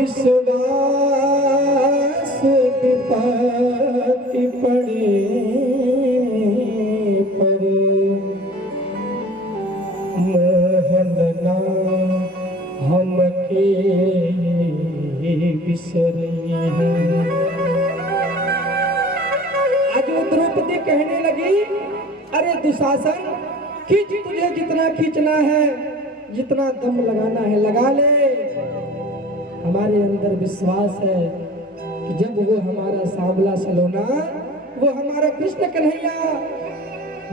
विश्वास विपत्ति पड़े पर मोहन हम के बिसरे हैं। आज वो द्रौपदी कहने लगी, अरे दुशासन, खींच, तुझे जितना खींचना है, जितना दम लगाना है लगा ले। हमारे अंदर विश्वास है कि जब वो हमारा सांवला सलोना, वो हमारा कृष्ण कन्हैया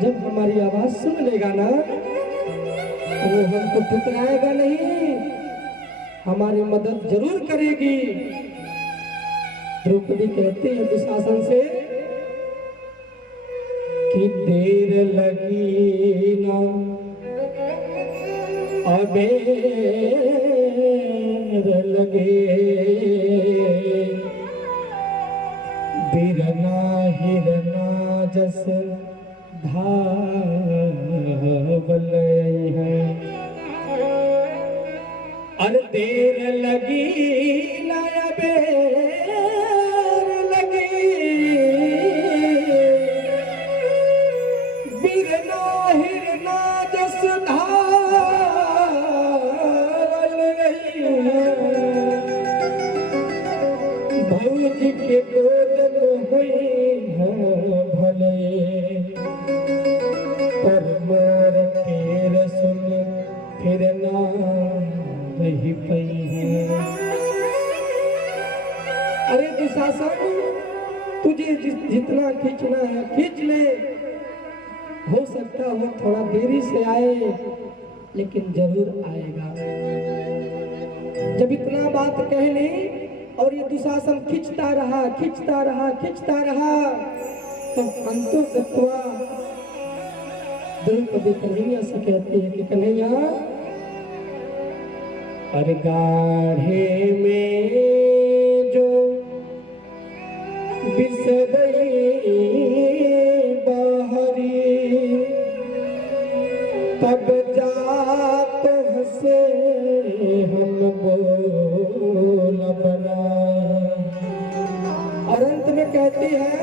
जब हमारी आवाज सुन लेगा ना, तो वो हमको ठुकराएगा नहीं, हमारी मदद जरूर करेगी। द्रौपदी कहती है दुशासन से कि देर लगी ना अबेर लगे, बिरना हिरना जस धावल है। अरे देर लगी ना अबेर लगी, बिरना हिरना जस भौज के गोद हुई है भले, पर मोर फेर सुन फिर ना रही पई है। अरे दुशासन, तुझे जितना खींचना है खींच ले, हो सकता हो थोड़ा देरी से आए, लेकिन जरूर आएगा। जब इतना बात कह ली और ये दुशासन खींचता रहा खींचता रहा खींचता रहा, तो अंतो तत्वा द्रौपदी कन्हैया से कहती है कि कन्हैया, अरे गाढ़े में जो बिसरई बाहरी, तब जात हंसे हम बोल बनाए। और अंत में कहती है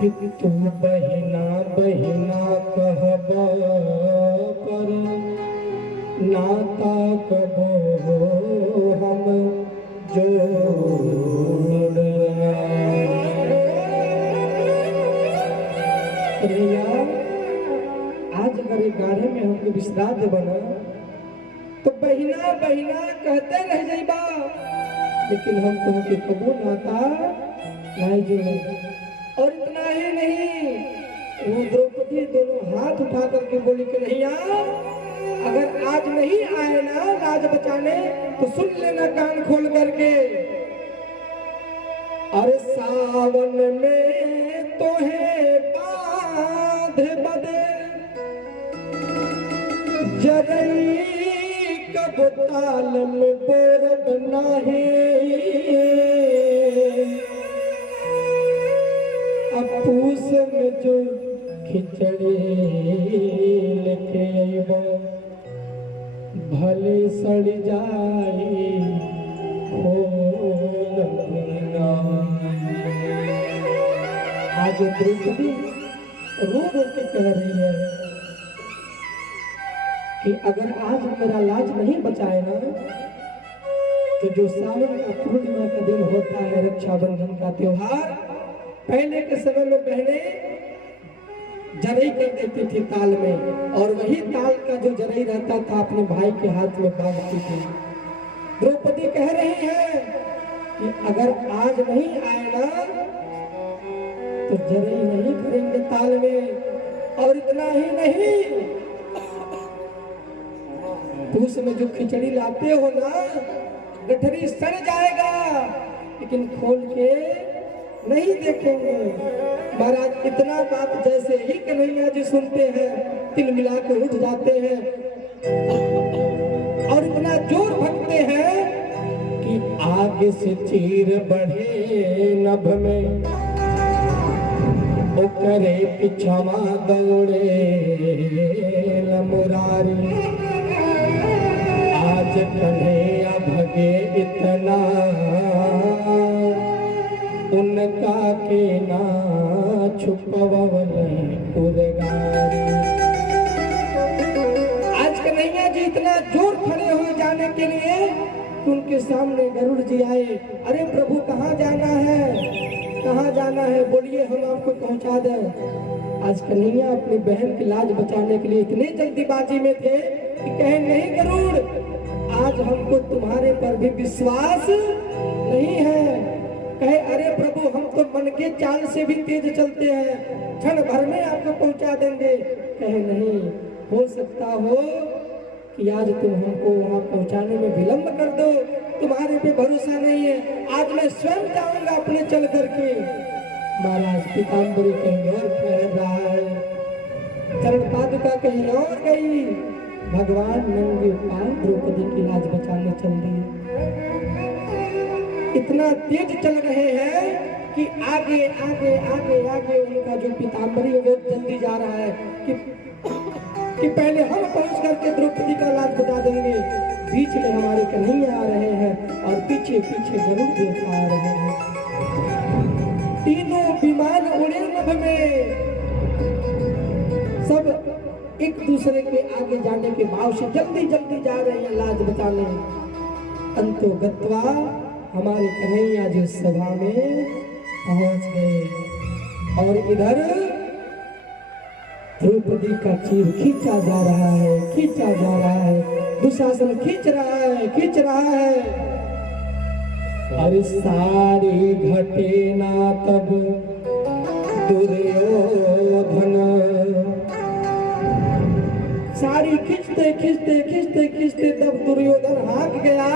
कि तू बहिना बहिना कहबा पर नाता कबो हम जोड़। आज अगर गाढ़े में हमको विश्राम बना तो बहिना बहिना कहते रह जाइबा, लेकिन हम तुमके कबो नाता नहीं जोड़े। और इतना ही नहीं, वो द्रौपदी दोनों हाथ उठा करके बोली कि कन्हैया, अगर आज नहीं आए ना लाज बचाने, तो सुन लेना कान खोल करके। अरे सावन में तो है बांध बदे, जरई कब ताल में बोर बना है। अब पूस में जो खिचड़ी लेके आइबो, भले सड़ जाए आज द्रौपदी रो रो के कह रही है कि अगर आज मेरा लाज नहीं बचाए ना, तो जो सावन का पूर्णिमा का दिन होता है, रक्षाबंधन का त्योहार, पहले के समय में बहनें जरई कर देती थी ताल में, और वही ताल का जो जरई रहता था अपने भाई के हाथ में बांधती थी। द्रौपदी कह रही है कि अगर आज नहीं आए ना, तो जरई नहीं करेंगे ताल में। और इतना ही नहीं, पूस में जो खिचड़ी लाते हो ना, गठरी सड़ जाएगा, लेकिन खोल के नहीं देखेंगे। महाराज, इतना बात जैसे ही कन्हैया जी सुनते हैं, तिल मिला के उठ जाते हैं और इतना जोर भगते हैं कि आगे से चीर बढ़े नभ में, ओ करे पिछावा दौड़े मुरारी, आज कन्हैया भगे इतना, उनका के ना छुपवल उरगारी। आज कन्हैया जी इतना जोर खड़े हुए जाने के लिए कि उनके सामने गरुड़ जी आए। अरे प्रभु कहाँ जाना है, कहाँ जाना है, बोलिए हम आपको पहुंचा दें। आज कन्हैया अपनी बहन की लाज बचाने के लिए इतने जल्दीबाजी में थे कि कहे नहीं गरुड़, आज हमको तुम्हारे पर भी विश्वास नहीं है। कहे अरे प्रभु हम तो मन के चाल से भी तेज चलते हैं, क्षण भर में आपको पहुंचा देंगे। कहे नहीं, हो सकता हो कि आज तुम हमको वहां पहुंचाने में विलंब कर दो, तुम्हारे पे भरोसा नहीं है, आज मैं स्वयं जाऊंगा अपने चल करके। महाराज पीताम्बरी कहीं और ठहर रहा है, चरण पादुका कहीं और गई, भगवान नंगे पांव द्रौपदी की लाज बचाने चल दिए। इतना तेज चल रहे हैं कि आगे आगे आगे आगे उनका जो पीताम्बरी है वो जल्दी जा रहा है कि पहले हम पहुंच करके द्रौपदी का लाज बचा देंगे। बीच में हमारे कन्हैया आ रहे हैं और पीछे पीछे गरुड़ देवता आ रहे हैं। तीनों विमान उड़े नभ में, सब एक दूसरे के आगे जाने के भाव से जल्दी जल्दी जा रहे हैं लाज बचाने। अंतो गत्वा हमारे कन्हैया जी सभा में पहुंच गए और इधर द्रौपदी का चीर खींचा जा रहा है, खींचा जा रहा है, दुशासन खींच रहा है, खींच रहा है। अरे सारी घटे ना तब दुर्योधन, सारी खींचते खींचते खींचते खींचते तब दुर्योधन हाँक गया।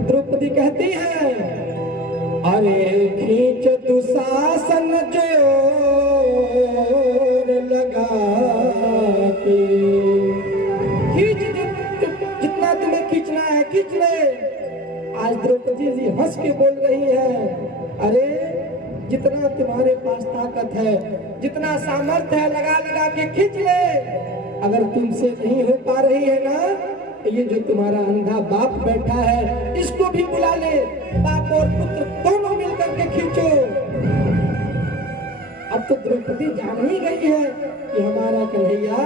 द्रौपदी कहती है अरे खींच दुशासन जोर लगा के, खींच जितना तुम्हें खींचना है खींच ले। आज द्रौपदी जी हंस के बोल रही है, अरे जितना तुम्हारे पास ताकत है, जितना सामर्थ्य है, लगा लगा के खींच ले। अगर तुमसे नहीं हो पा रही है ना, ये जो तुम्हारा अंधा बाप बैठा है इसको भी बुला ले, बाप और पुत्र दोनों मिलकर के खींचो। अब तो द्रौपदी जान ही गई है कि हमारा कन्हैया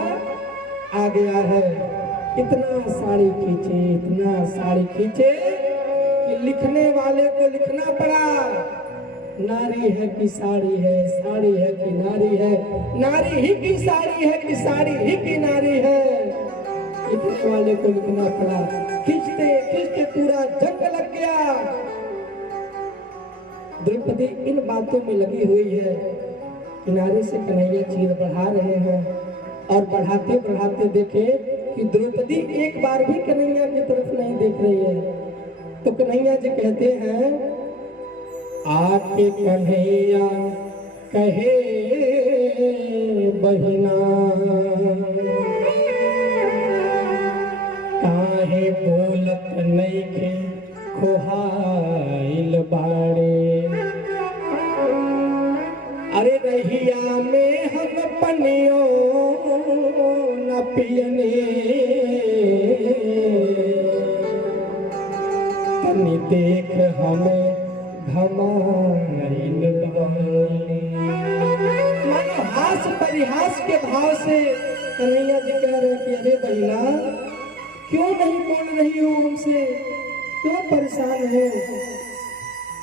आ गया है। इतना साड़ी खींचे, इतना साड़ी खींचे कि लिखने वाले को लिखना पड़ा, नारी है कि साड़ी है, साड़ी है कि नारी है, नारी ही की साड़ी है कि साड़ी ही की नारी है। लिखने वाले को लिखना पड़ा, खींचते खींचते पूरा जंग लग गया। द्रौपदी इन बातों में लगी हुई है, किनारे से कन्हैया चीर बढ़ा रहे हैं और बढ़ाते बढ़ाते देखे कि द्रौपदी एक बार भी कन्हैया की तरफ नहीं देख रही है। तो कन्हैया जी कहते हैं आके कन्हैया कहे बहिना, काहे बोलत नइखे खोहाइल बाड़े। अरे रहिया में हम पनियो न पियने, तनी देख हमें घमाइल बाड़े। मानो हास परिहास के भाव से कन्हैया जी कह रहे कि अरे बहिना क्यों नहीं बोल रही हो हमसे, क्यों परेशान है।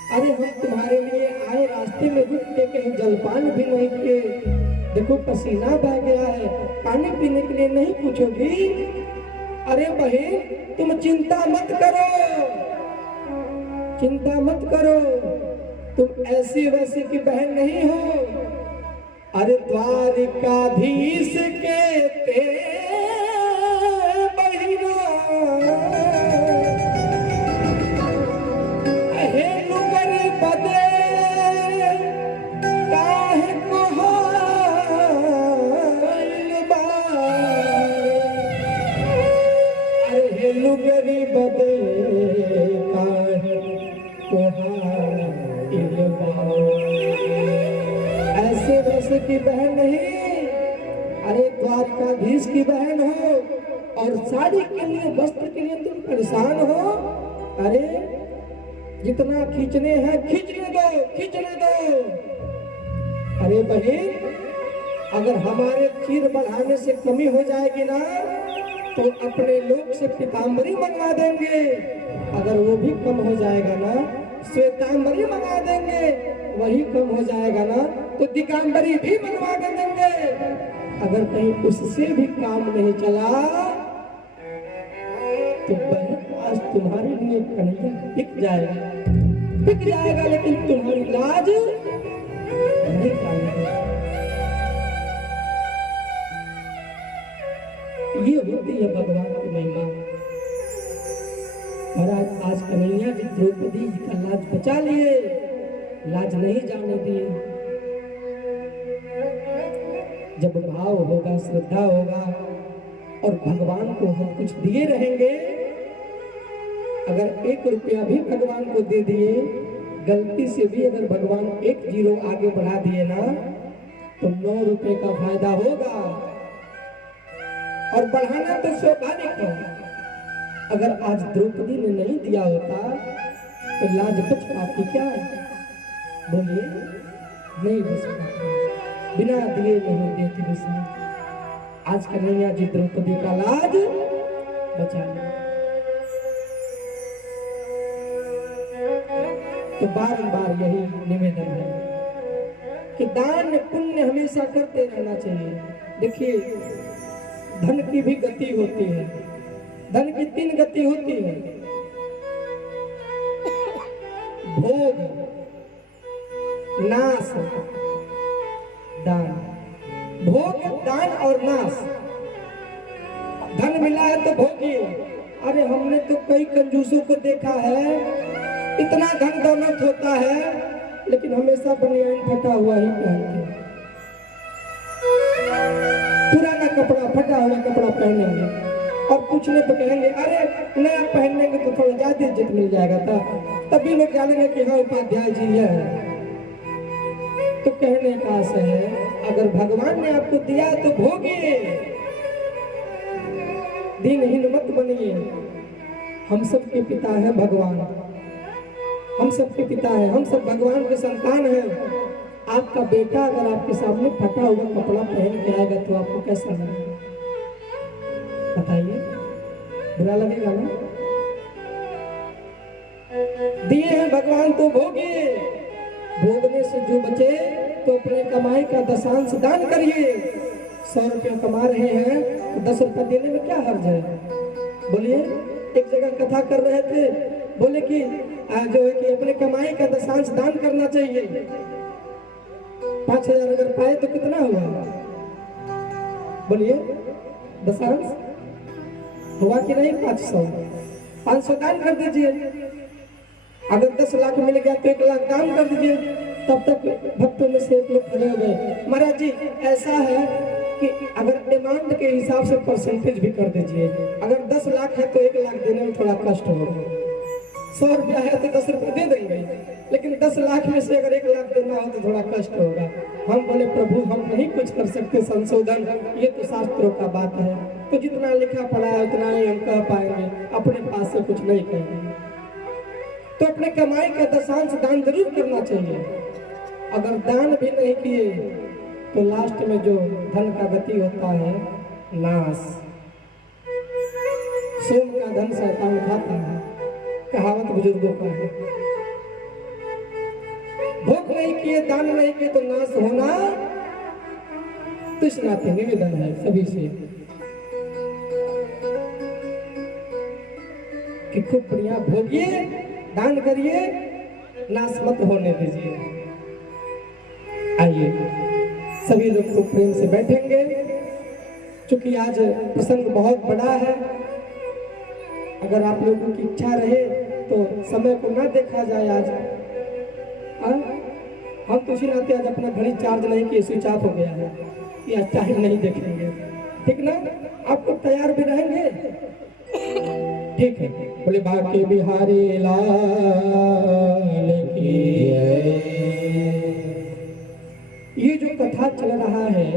अरे हम तुम्हारे लिए आए, रास्ते में रुक के कहीं जलपान भी नहीं किए, देखो पसीना बह गया है, पानी पीने के लिए नहीं पूछोगी। अरे बहन तुम चिंता मत करो, चिंता मत करो, तुम ऐसी वैसी की बहन नहीं हो। अरे द्वारिकाधीश के ते बहिना, बदे काहे को हाइल बाड़े। अरे हेलु गरी बदे काहे को हाइल बाड़े। ऐसे वैसे की बहन नहीं, अरे द्वारकाधीश की बहन हो और साड़ी के लिए, वस्त्र के लिए तुम परेशान हो। अरे जितना खींचने हैं खींचने दो, खींचने दो। अरे बहन, अगर हमारे चीर बढ़ाने से कमी हो जाएगी ना तो अपने लोग से पीताम्बरी मंगवा देंगे। अगर वो भी कम हो जाएगा ना, श्वेतांबरी मंगा देंगे। वही कम हो जाएगा ना तो दिगंबरी भी मंगवा के देंगे। अगर कहीं उससे भी काम नहीं चला तो बहन आज तुम्हारे लिए कन्हैया बिक जाएगा, लेकिन तुम्हारी लाज नहीं जाएगी। ये होती है भगवान की महिमा। महाराज आज कन्हैया जी द्रौपदी जी का लाज बचा लिए, लाज नहीं जाने दिए। जब भाव होगा, श्रद्धा होगा और भगवान को हम कुछ दिए रहेंगे, अगर 1 रुपया भी भगवान को दे दिए, गलती से भी अगर भगवान 1 जीरो आगे बढ़ा दिए ना तो 9 रुपए का फायदा होगा। और बढ़ाना तो स्वाभाविक है। अगर आज द्रौपदी ने नहीं दिया होता तो लाज बच पाती क्या? बोलिए, नहीं बच पाती। बिना दिए नहीं देती विष्णु। आज कन्हैया जी द्रौपदी का लाज बचा लिया। तो बारंबार यही निवेदन है कि दान पुण्य हमेशा करते रहना चाहिए। देखिए, धन की भी गति होती है। धन की 3 गति होती है, भोग, नाश, दान। भोग, दान और नाश। धन मिला है तो भोगिए। अरे हमने तो कई कंजूसों को देखा है, इतना धन दौलत होता है लेकिन हमेशा बनियान फटा हुआ ही पहनते हैं। पुराना कपड़ा, फटा हुआ कपड़ा पहनेंगे और पूछने पे कहेंगे अरे नया पहनेंगे तो थोड़ा ज्यादा इज्जत मिल जाएगा था, तभी लोग जानेंगे कि हाँ उपाध्याय जी है। तो कहने का आशय है, अगर भगवान ने आपको दिया तो भोगिए, दिनहीन मत बनिए। हम सबके पिता है भगवान, हम सबके पिता है, हम सब भगवान के संतान हैं। आपका बेटा अगर आपके सामने फटा हुआ कपड़ा पहन के आएगा तो आपको कैसा लगेगा? बताइए, बुरा लगेगा ना? दिए हैं भगवान तो भोगिए। भोगने से जो बचे तो अपने कमाई का 10 दान करिए। 100 रुपया कमा रहे हैं तो 10 रुपया देने में क्या हर्ज है? बोलिए। एक जगह कथा कर रहे थे, बोले कि जो है कि अपने कमाई का 10 दान करना चाहिए। 5000 अगर पाए तो कितना हुआ? बोलिए, 10 हुआ कि नहीं? 500 दान कर दीजिए। अगर 10 लाख मिल गया तो 1 लाख दान कर दीजिए। तब तक भक्तों में से एक लोग खड़े हो गए, महाराज जी ऐसा है कि अगर डिमांड के हिसाब से परसेंटेज भी कर दीजिए। अगर 10 लाख है तो 1 लाख देने में थोड़ा कष्ट होगा। 100 रुपया है तो 10 रुपये दे देंगे, लेकिन 10 लाख में से अगर 1 लाख देना हो तो थोड़ा कष्ट होगा। हम बोले प्रभु हम नहीं कुछ कर सकते संशोधन, ये तो शास्त्रों का बात है, तो जितना लिखा पढ़ा है उतना ही हम कह पाएंगे, अपने पास से कुछ नहीं कहेंगे। तो अपने कमाई का 10 दान जरूर करना चाहिए। अगर दान भी नहीं किए तो लास्ट में जो धन का गति होता है नाश। सोम का धन शैतान खाता है, कहावत बुजुर्गों का है। भोग नहीं किए, दान नहीं किए तो नाश होना। तो इस नाते निवेदन है सभी से कि खूब बढ़िया भोगिए, दान करिए, नाश मत होने दीजिए। आइए सभी लोग को प्रेम से बैठेंगे, क्योंकि आज प्रसंग बहुत बड़ा है। अगर आप लोगों की इच्छा रहे तो समय को ना देखा जाए आज। हम तो उसी नाते आज अपना घड़ी चार्ज नहीं किए, स्विच ऑफ हो गया है कि आज टाइम नहीं देखेंगे, ठीक ना? आप लोग तैयार भी रहेंगे? ठीक है। बोले बाके बिहारी लाल की। ये जो कथा चल रहा है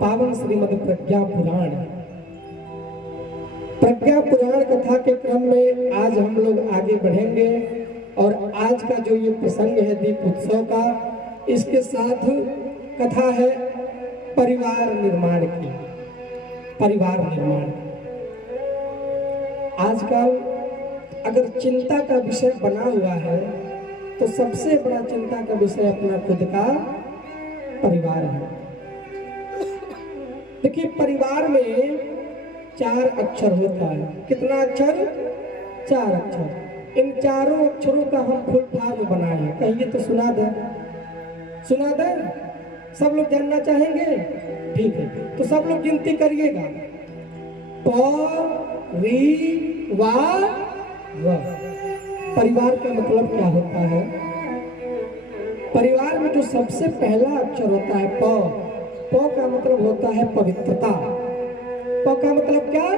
पावन श्रीमद् प्रज्ञा पुराण। प्रज्ञा पुराण कथा के क्रम में आज हम लोग आगे बढ़ेंगे और आज का जो ये प्रसंग है दीप उत्सव का, इसके साथ कथा है परिवार निर्माण की। परिवार निर्माण आजकल अगर चिंता का विषय बना हुआ है तो सबसे बड़ा चिंता का विषय अपना खुद का परिवार है। देखिए, परिवार में 4 अक्षर होता है। कितना अक्षर? 4 अक्षर। इन चारों अक्षरों का हम फुल फॉर्म बनाए हैं। कहिए तो सुना दे, सुना दे। सब लोग जानना चाहेंगे? ठीक है, तो सब लोग गिनती करिएगा। परिवार। परिवार का मतलब क्या होता है? परिवार में जो सबसे पहला अक्षर होता है प का मतलब होता है पवित्रता। प का मतलब क्या?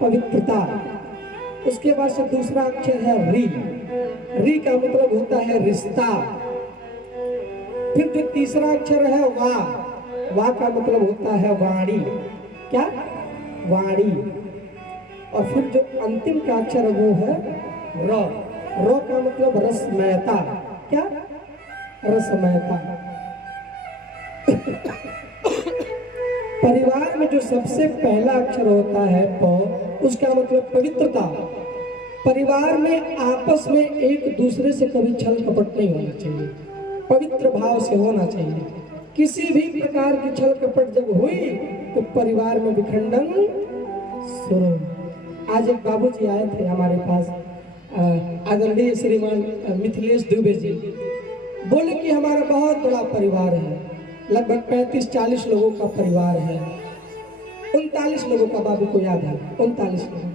पवित्रता। उसके बाद से दूसरा अक्षर है री का मतलब होता है रिश्ता। फिर जो तीसरा अक्षर है वा का मतलब होता है वाणी। क्या? वाणी। और फिर जो अंतिम का अक्षर है वो है र का मतलब रसमयता। क्या? रसमयता। परिवार में जो सबसे पहला अक्षर होता है प, उसका मतलब पवित्रता। परिवार में आपस में एक दूसरे से कभी छल कपट नहीं होना चाहिए, पवित्र भाव से होना चाहिए। किसी भी प्रकार की छल कपट जब हुई तो परिवार में विखंडन शुरू। आज एक बाबूजी आए थे हमारे पास, आदरणीय श्रीमान मिथिलेश दुबे जी। बोले कि हमारा बहुत बड़ा परिवार है, लगभग 35-40 लोगों का परिवार है। 39 लोगों का, बाबू को याद है, 39 लोगों।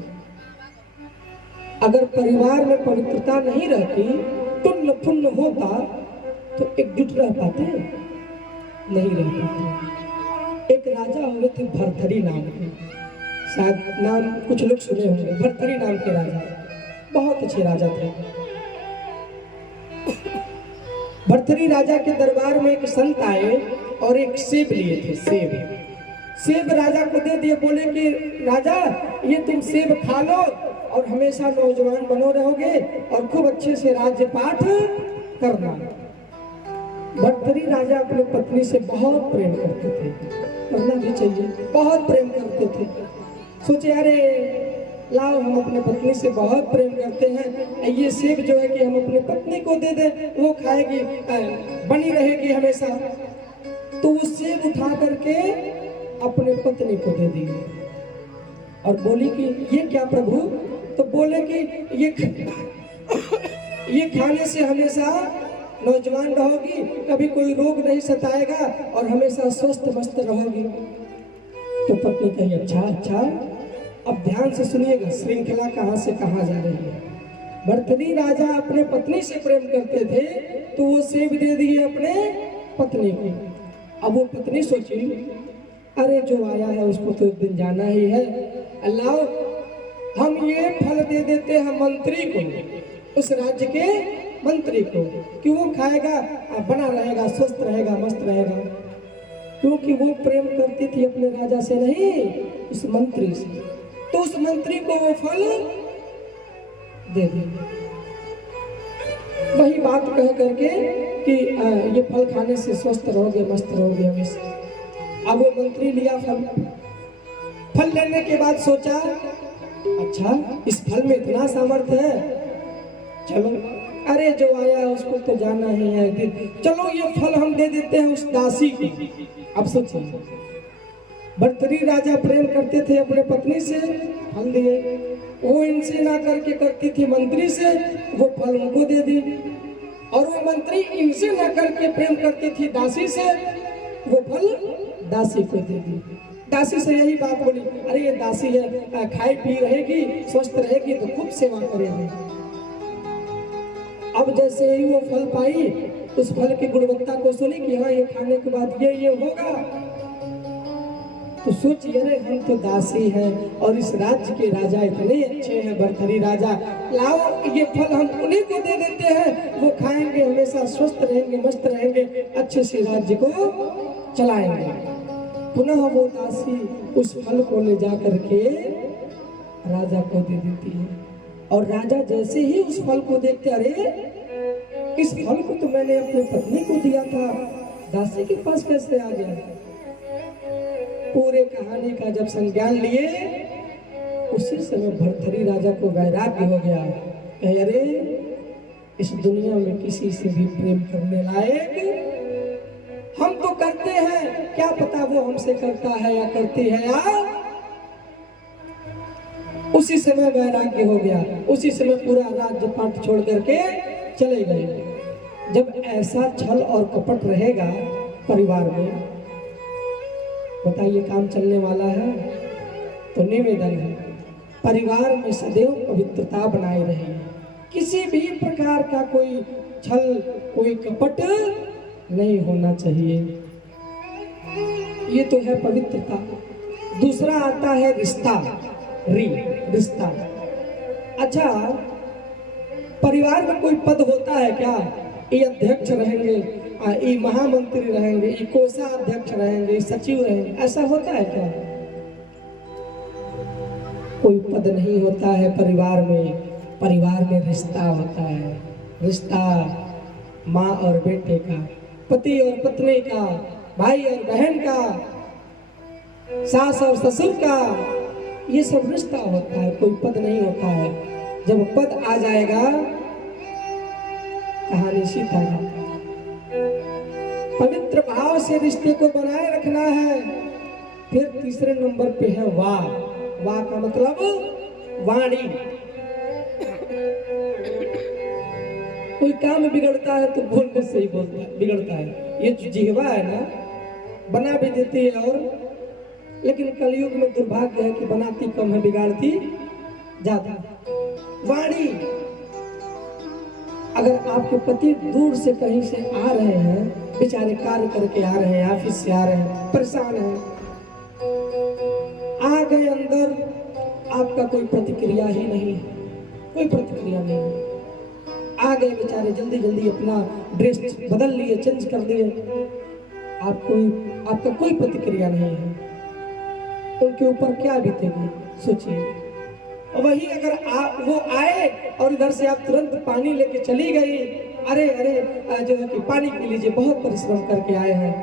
अगर परिवार में पवित्रता नहीं रहती, टुन्न फुन्न होता तो एकजुट रह पाते? नहीं रह पाते। एक राजा हुए थे भरथरी नाम के, शायद नाम कुछ लोग सुने होंगे। भरथरी नाम के राजा, बहुत अच्छे राजा थे। भरथरी राजा के दरबार में एक संत आए और एक सेब लिए थे। सेब राजा को दे दिए। बोले कि राजा, ये तुम सेब खा लो और हमेशा नौजवान बनो रहोगे और खूब अच्छे से राज्य पाठ करना। भरथरी राजा अपनी पत्नी से बहुत प्रेम करते थे, करना भी चाहिए, बहुत प्रेम करते थे। सोचे अरे लाओ, हम अपने पत्नी से बहुत प्रेम करते हैं, ये सेब जो है कि हम अपनी पत्नी को दे दें, वो खाएगी, बनी रहेगी हमेशा। तो वो सेब उठा करके अपने पत्नी को दे दी और बोली कि ये क्या प्रभु? तो बोले कि ये खाने से हमेशा नौजवान रहोगी, कभी कोई रोग नहीं सताएगा और हमेशा स्वस्थ मस्त रहोगी। तो पत्नी कही अच्छा। अब ध्यान से सुनिएगा, श्रृंखला कहां से कहां जा रही है। भरथरी राजा अपने पत्नी से प्रेम करते थे तो वो सेब दे दिए अपने पत्नी को। अब वो पत्नी सोची अरे जो आया है उसको तो एक दिन जाना ही है, अल्लाह हम ये फल दे देते हैं मंत्री को, उस राज्य के मंत्री को, कि वो खाएगा, बना रहेगा, स्वस्थ रहेगा, मस्त रहेगा। क्योंकि वो प्रेम करती थी अपने राजा से नहीं, उस मंत्री से। तो उस मंत्री को वो फल दे दी। वही बात कह करके कि ये फल खाने से स्वस्थ रहोगे, मस्त रहोगे हमेशा। अब वो मंत्री लिया फल लेने के बाद सोचा अच्छा इस फल में इतना सामर्थ्य है, चलो अरे जो आया उसको तो जाना ही है, चलो ये फल हम दे देते हैं उस दासी को। अब सोचिए, भरथरी राजा प्रेम करते थे अपने पत्नी से, फल दिए। वो इनसे ना करके करती थी मंत्री से, वो फल उनको दे दी। और वो मंत्री इनसे ना करके प्रेम करती थी दासी से, वो फल दासी को दे दी। दासी से यही बात बोली, अरे ये दासी है, खाई पी रहेगी, स्वस्थ रहेगी तो खूब सेवा करेगी। अब जैसे ही वो फल पाई, उस फल की गुणवत्ता को सुनी कि हाँ ये खाने के बाद ये होगा, तो सोचिए अरे हम तो दासी हैं और इस राज्य के राजा इतने अच्छे हैं, भरथरी राजा, लाओ ये फल हम उन्हीं को दे देते हैं, वो खाएंगे, हमेशा स्वस्थ रहेंगे, मस्त रहेंगे, अच्छे से राज्य को चलाएंगे। पुनः वो दासी उस फल को ले जा करके राजा को दे देती है। और राजा जैसे ही उस फल को देखते, अरे इस फल को तो मैंने अपनी पत्नी को दिया था, दासी के पास कैसे आ गया? पूरे कहानी का जब संज्ञान लिए, उसी समय भर्तृहरि राजा को वैराग्य हो गया। अरे इस दुनिया में किसी से भी प्रेम करने लायक हम तो करते हैं, क्या पता वो हमसे करता है या करती है यार। उसी समय वैराग्य हो गया, उसी समय पूरा राज्य पाट छोड़ करके चले गए। जब ऐसा छल और कपट रहेगा परिवार में, बताइए काम चलने वाला है? तो निवेदन है, परिवार में सदैव पवित्रता बनाए रहे। किसी भी प्रकार का कोई छल, कोई कपट नहीं होना चाहिए। ये तो है पवित्रता। दूसरा आता है रिश्ता, रिश्ता। अच्छा, परिवार में कोई पद होता है क्या? ये अध्यक्ष रहेंगे, ये महामंत्री रहेंगे, ये कोषाध्यक्ष रहेंगे, सचिव रहेंगे, ऐसा होता है क्या? कोई पद नहीं होता है परिवार में। परिवार में रिश्ता होता है। रिश्ता माँ और बेटे का, पति और पत्नी का, भाई और बहन का, सास और ससुर का, ये सब रिश्ता होता है, कोई पद नहीं होता है। जब पद आ जाएगा कहानी सीधा। पवित्र भाव से रिश्ते को बनाए रखना है। फिर तीसरे नंबर पे है वाह। वाह का मतलब वाणी। कोई काम बिगड़ता है तो बोलने से ही बिगड़ता है। ये जो जिह्वा है ना, बना भी देती है, और लेकिन कलयुग में दुर्भाग्य है कि बनाती कम है, बिगाड़ती ज्यादा। वाणी। अगर आपके पति दूर से कहीं से आ रहे हैं, बेचारे कार्य करके आ रहे हैं, ऑफिस से आ रहे हैं, परेशान हैं, आ गए अंदर, आपका कोई प्रतिक्रिया ही नहीं है, कोई प्रतिक्रिया नहीं है। आ गए बेचारे, जल्दी जल्दी अपना ड्रेस बदल लिए, चेंज कर लिए, आपका कोई प्रतिक्रिया नहीं है। उनके ऊपर क्या बीतेगी सोचिए। वही अगर वो आए और इधर से आप तुरंत पानी लेके चली गई, अरे जो है कि पानी पी लीजिए, बहुत परिश्रम करके आए हैं।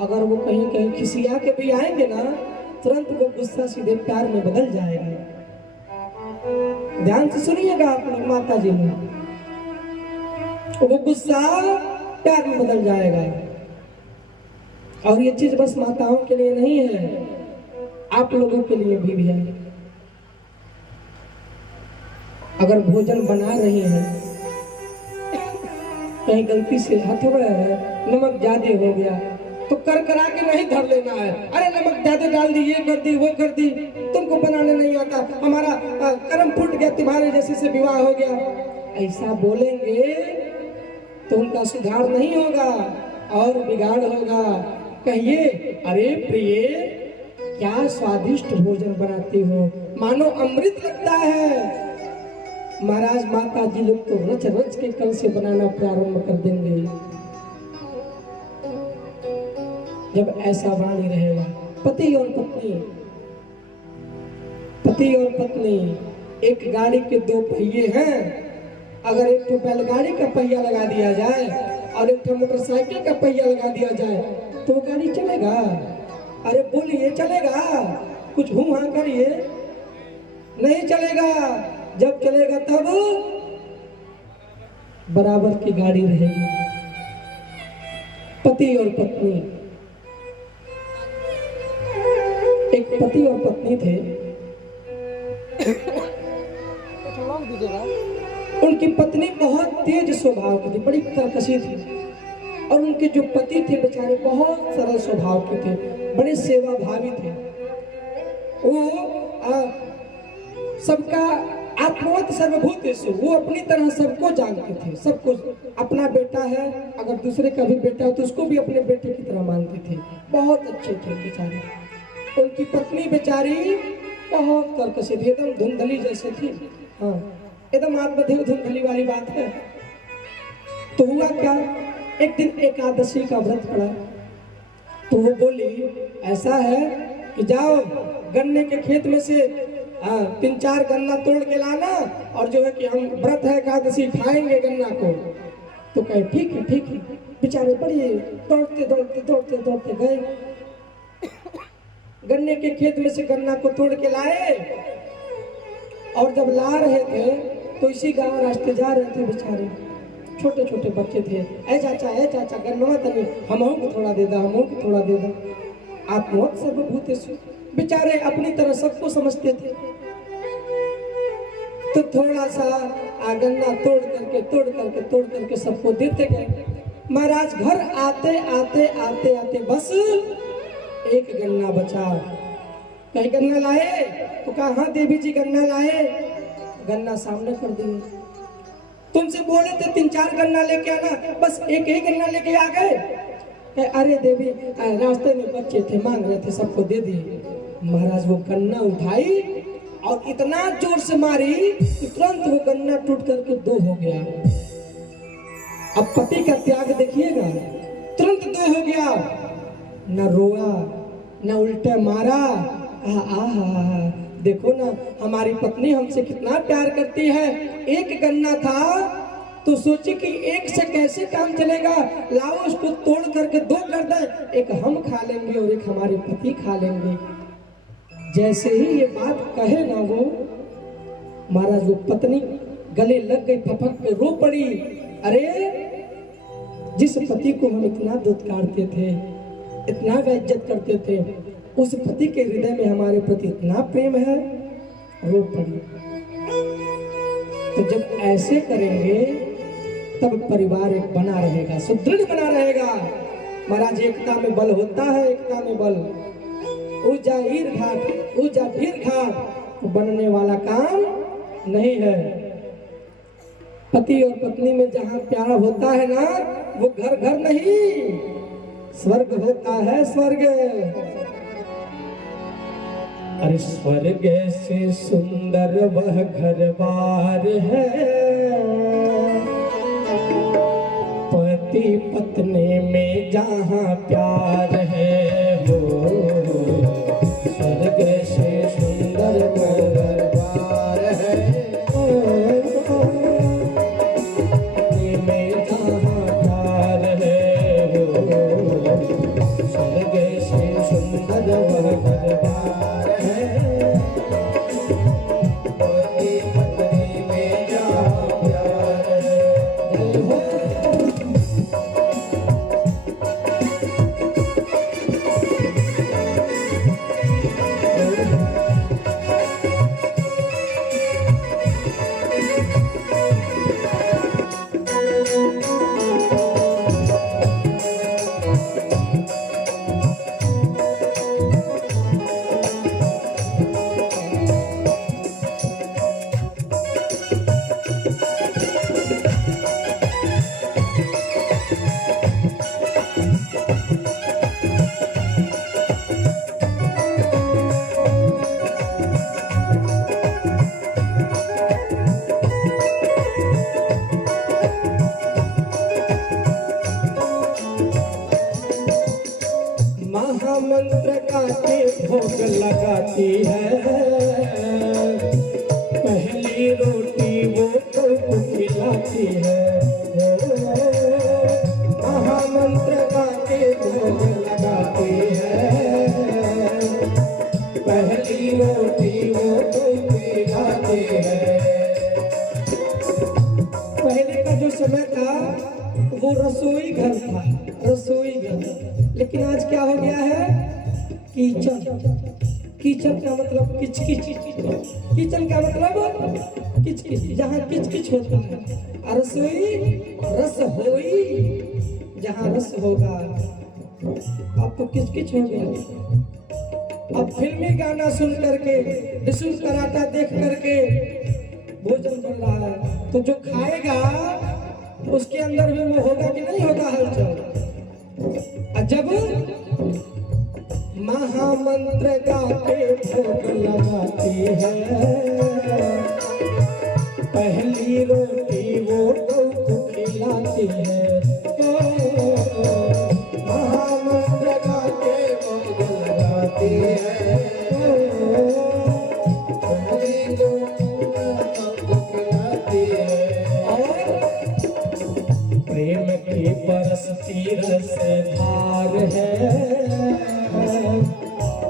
अगर वो कहीं कहीं खिसिया के भी आएंगे ना, तुरंत वो गुस्सा सीधे प्यार में बदल जाएगा। ध्यान से सुनिएगा आप लोग, माता जी ने, वो गुस्सा प्यार में बदल जाएगा। और ये चीज बस माताओं के लिए नहीं है, आप लोगों के लिए भी है। अगर भोजन बना रही हैं, कहीं गलती से हाथ में नमक ज्यादा हो गया तो कर करा के नहीं धर लेना है। अरे नमक ज्यादा डाल दी, ये कर दी, वो कर दी, तुमको बनाने नहीं आता, हमारा कर्म फूट गया, तुम्हारे जैसे से विवाह हो गया। ऐसा बोलेंगे तो उनका सुधार नहीं होगा और बिगाड़ होगा। कहिए, अरे प्रिय क्या स्वादिष्ट भोजन बनाती हो, मानो अमृत लगता है। महाराज माता जी लोग तो रच रच के कल से बनाना प्रारंभ कर देंगे। जब ऐसा वाणी रहेगा, पति और पत्नी एक गाड़ी के दो पहिए हैं। अगर एक तो बैलगाड़ी का पहिया लगा दिया जाए और एक तो मोटरसाइकिल का पहिया लगा दिया जाए तो वो गाड़ी चलेगा? अरे बोलिए, चलेगा? कुछ हूं हाँ करिए, नहीं चलेगा। जब चलेगा तब बराबर की गाड़ी रहेगी। पति और पत्नी, एक पति और पत्नी थे। उनकी पत्नी बहुत तेज स्वभाव की थी, बड़ी कर्कशी थी, और उनके जो पति थे बेचारे बहुत सरल स्वभाव के थे, बड़े सेवाभावी थे। वो सबका आत्मवत सर्वभूतेषु, वो अपनी तरह सबको जानते थे, सबको। अपना बेटा है, अगर दूसरे का भी बेटा हो तो उसको भी अपने बेटे की तरह मानते थे। बहुत अच्छे थे बेचारे। उनकी पत्नी बेचारी बहुत कर्कश थी, एकदम धुंधली जैसे थी। हाँ, एकदम आत्मदेव धुंधली वाली बात है। तो हुआ क्या, एक दिन एकादशी का व्रत पड़ा। तो वो बोली ऐसा है कि जाओ गन्ने के खेत में से 3-4 गन्ना तोड़ के लाना, और जो है कि हम व्रत है एकादशी खाएंगे गन्ना को। तो कहे ठीक है ठीक है। बेचारे बड़े दौड़ते दौड़ते दौड़ते दौड़ते गए, गन्ने के खेत में से गन्ना को तोड़ के लाए, और जब ला रहे थे तो इसी गांव रास्ते जा रहे थे बेचारे, छोटे छोटे बच्चे थे। ऐ चाचा गन्नवा तनी हमहू को थोड़ा दे दा, हमहू को थोड़ा दे दा। आत्मवत सर्वभूतेषु, बेचारे अपनी तरह सबको समझते थे। तो थोड़ा सा गन्ना तोड़ करके सबको देते गए। महाराज घर आते आते आते आते बस एक गन्ना बचा। कहीं गन्ना लाए? तो कहा हाँ देवी जी गन्ना लाए। गन्ना सामने कर दिए। तुमसे बोले थे 3-4 गन्ना लेके आना, बस एक ही गन्ना लेके आ गए। अरे देवी रास्ते में बच्चे थे मांग रहे थे, सबको दे दिए। महाराज वो गन्ना उठाई और इतना जोर से मारी कि तुरंत वो गन्ना टूट करके 2 हो गया। अब पति का त्याग देखिएगा, तुरंत 2 हो गया। न रोया न उल्टे मारा। देखो ना हमारी पत्नी हमसे कितना प्यार करती है। एक गन्ना था तो सोची कि एक से कैसे काम चलेगा, लाओ उसको तोड़ करके 2 कर दे, एक हम खा लेंगे और एक हमारे पति खा लेंगे। जैसे ही ये बात कहे ना वो महाराज वो पत्नी गले लग गई, फपक के रो पड़ी। अरे जिस पति को हम इतना दुत्कारते थे, इतना बेइज्जत करते थे, उस पति के हृदय में हमारे प्रति इतना प्रेम है, रो पड़ी। तो जब ऐसे करेंगे तब परिवार एक बना रहेगा, सुदृढ़ बना रहेगा। महाराज एकता में बल होता है, एकता में बल। ऊंचा भीर घाट बनने वाला काम नहीं है। पति और पत्नी में जहाँ प्यार होता है ना, वो घर घर नहीं स्वर्ग होता है, स्वर्ग। अरे स्वर्ग से सुंदर वह घर बार है, पति पत्नी में जहाँ प्यार है वो स्वर्ग से सुंदर घर बार है, पत्नी में जहाँ प्यार है वो स्वर्ग से सुंदर वह घर बार है, पति पत्नी में जहाँ प्यार है। महामंत्र का के भोग लगाती है, पहली रोटी वो को खिलाती है। महामंत्र का के भोग लगाती है, पहली रोटी वो को खिलाती है। पहले का जो समय था वो रसोई घर था, रसोई घर। लेकिन आज क्या हो गया है? किचन। किचन का मतलब किच किच, किचन का मतलब किच किच, जहाँ किच किच होता है। रसोई रस होई, जहाँ रस होगा। अब तो किच किच हो गया। अब फिल्मी गाना सुन करके, डिशुम कराटा देख करके भोजन बन रहा है, तो जो खाएगा उसके अंदर भी वो होगा कि नहीं होगा हलचल। जब महामंत्र गा के भोग लगाती है, पहली रोटी वो को खिलाती है। महामंत्र गा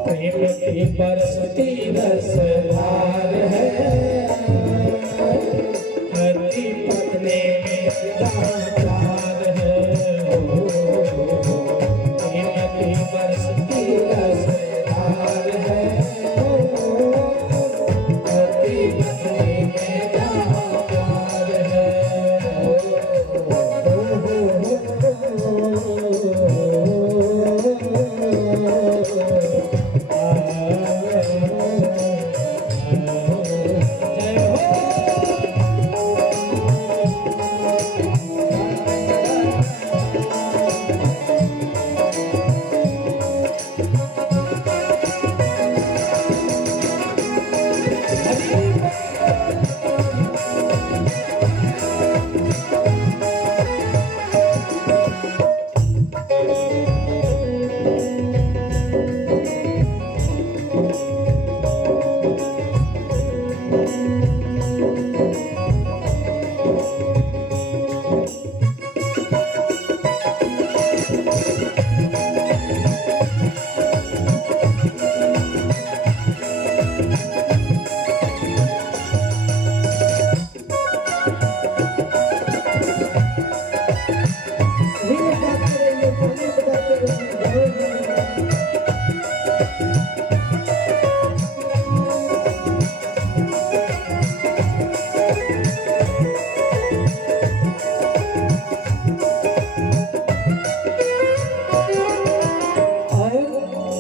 प्रेम की बरसती रसधार है, पति पत्नी में दातार है। प्रेम की बरसती रसधार है, पति पत्नी में दातार है।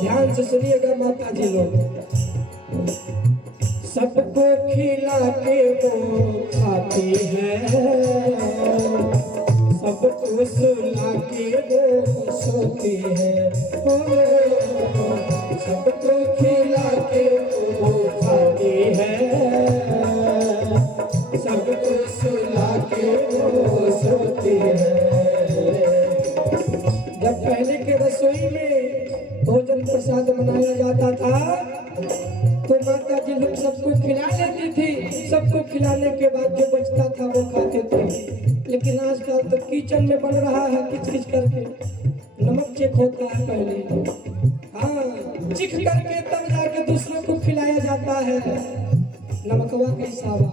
ध्यान से सुनिएगा माता जी लोग, सबको खिला के वो खाती है, सबको सुला के वो सोती है। सबको खिला के वो खाती है, सबको सुला के वो सोती है। जब पहले के रसोई में भोजन प्रसाद बनाया जाता था तो माता जी लोग सबको खिला लेती थी, सबको खिलाने के बाद जो बचता था वो खाते थे। लेकिन आजकल तो किचन में बन रहा है किच किच करके, नमक चेक होता है पहले, हाँ चिख करके तब जाके दूसरों को खिलाया जाता है। नमकवा के हिसाबा,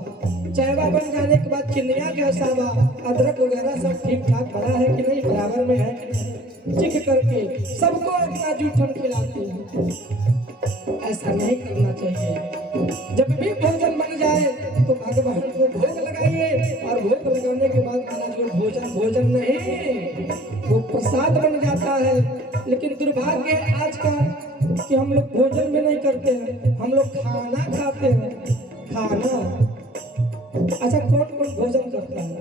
चायवा बन जाने के बाद चिनिया के हिसाबा, अदरक वगैरह सब ठीक ठाक भरा है कि नहीं, बराबर में है, चिख करके सबको अपना जूठन खिलाते हैं। ऐसा नहीं करना चाहिए। जब भी भोजन बन जाए तो भगवान को भोग लगाइए, और भोग लगाने के बाद खाना जो भोजन भोजन नहीं वो प्रसाद बन जाता है। लेकिन दुर्भाग्य है आज का कि हम लोग भोजन भी नहीं करते हैं, हम लोग खाना खाते हैं। खाना अच्छा कौन कौन भोजन करता है?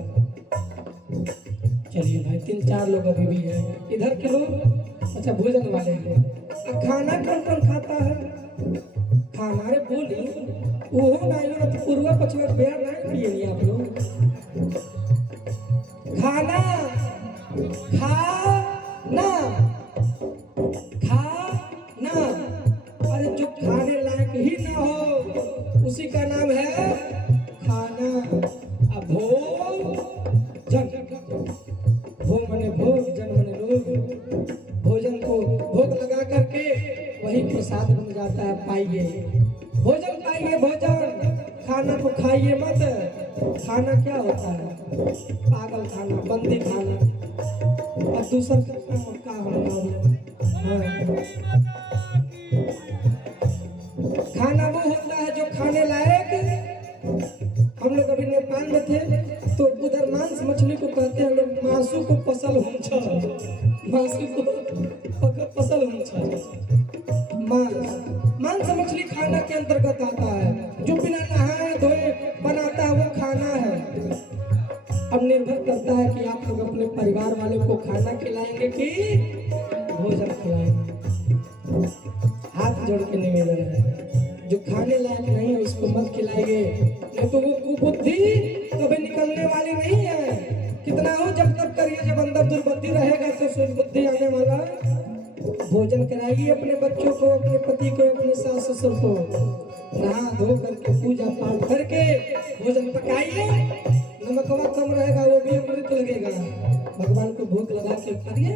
चलिए भाई 3-4 लोग अभी भी है इधर के लोग, अच्छा भोजन वाले हैं। खाना कौन कौन खाता है? खाना रे बोली वो नहीं ना तो पूर्वा पछुआ बेर नहीं पिए आप लोग। खाना खाना खाना, अरे जो खाने लायक ही ना हो उसी का नाम है खाना। अब भोजन, भो मने भोग, जन मने लोग, भोजन को भोग लगा करके वही प्रसाद बन जाता है। पाइए भोजन, पाइए भोजन, खाना को खाइए मत। खाना क्या होता है? पागल खाना, बंदी खाना, और दूसरा का खाना वो होता है जो खाने लायक। हम लोग अभी नेपाल में थे तो उधर मांस मछली को कहते हैं लोग मासू को पसल हुन्छ, मासू को पसल हुन्छ। मांस मछली खाना के अंतर्गत आता है, जो बिना नहाए धोए बनाता है वो खाना है। अब निर्भर करता है कि आप लोग अपने परिवार वाले को खाना खिलाएंगे कि भोजन खिलाएंगे। हाथ जोड़ के निवेदन है, जो खाने लायक नहीं है उसको मत खिलाइए, नहीं तो वो कुबुद्धि कभी निकलने वाली नहीं है। कितना हो जब तक करिए, जब अंदर दुर्बुद्धि रहेगा तो सुबुद्धि आने वाला। भोजन कराइए अपने बच्चों को, अपने पति को, अपने सास ससुर को, नहा धो करके पूजा पाठ करके भोजन पकाइए। नमकवा कम रहेगा वो भी अमृत लगेगा। भगवान को भोग लगा के करिए।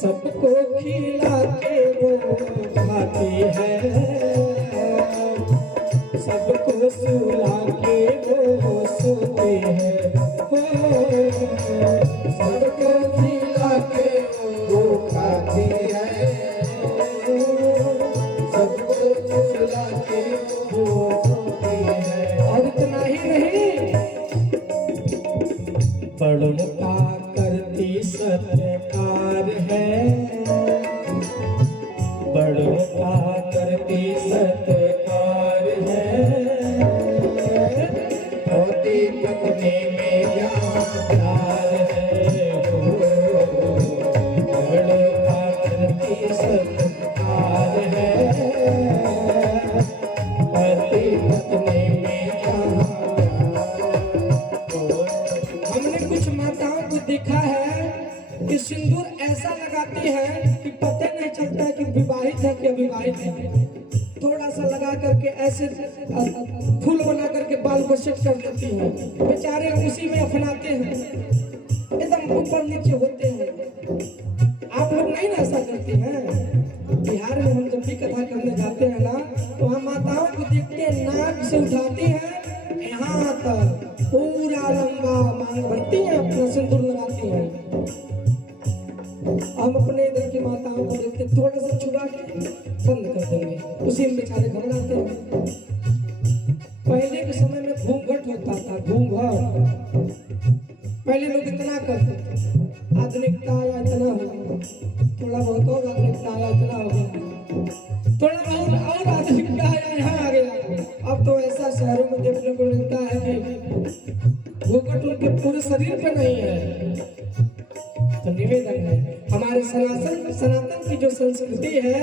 सबको खिला के वो खाती है, सबको सुला के वो सोती है, सबको खिला के वो खाती है, सबको खिला के वो सोती है। और इतना ही नहीं, बड़ों का करती सत्कार है, बड़ों का करती सत्कार है, होती पत्नी में क्या प्यार है, बड़ों का करती सत्कार है, होती पत्नी में क्या हमने कुछ माताओं को देखा है कि सिंदूर ऐसा लगाती है कि पता नहीं चलता है कि विवाहित है कि अविवाहित है। थोड़ा सा लगा करके ऐसे फूल बना करके बाल को सेट कर देती है, बेचारे उसी में अपनाते हैं, एकदम ऊपर नीचे होते हैं। आप लोग नहीं ना ऐसा करते हैं? बिहार में हम जब भी कथा करने जाते हैं ना, तो वहाँ माताओं को देखते हैं नाक से उठाती हैं यहाँ तक, पूरा लंबा मांग भरती हैं, अपना सिंदूर लगाती हैं। हम अपने इधर की माताओं को देखते थोड़ा सा छुपा के बंद कर देंगे, उसी में बेचारे घबराते हैं। पहले के समय में घूंघट होता था, घूंघट पहले लोग इतना करते थे। आधुनिकता आया इतना हो गया, थोड़ा बहुत और आधुनिकता आया इतना हो गया, थोड़ा बहुत और आधुनिकता आया यहाँ आ गया। अब तो ऐसा शहरों में देखने को मिलता है कि घूंघट उनके पूरे शरीर पे नहीं है। तो निवेदन है, हमारे सनातन की जो संस्कृति है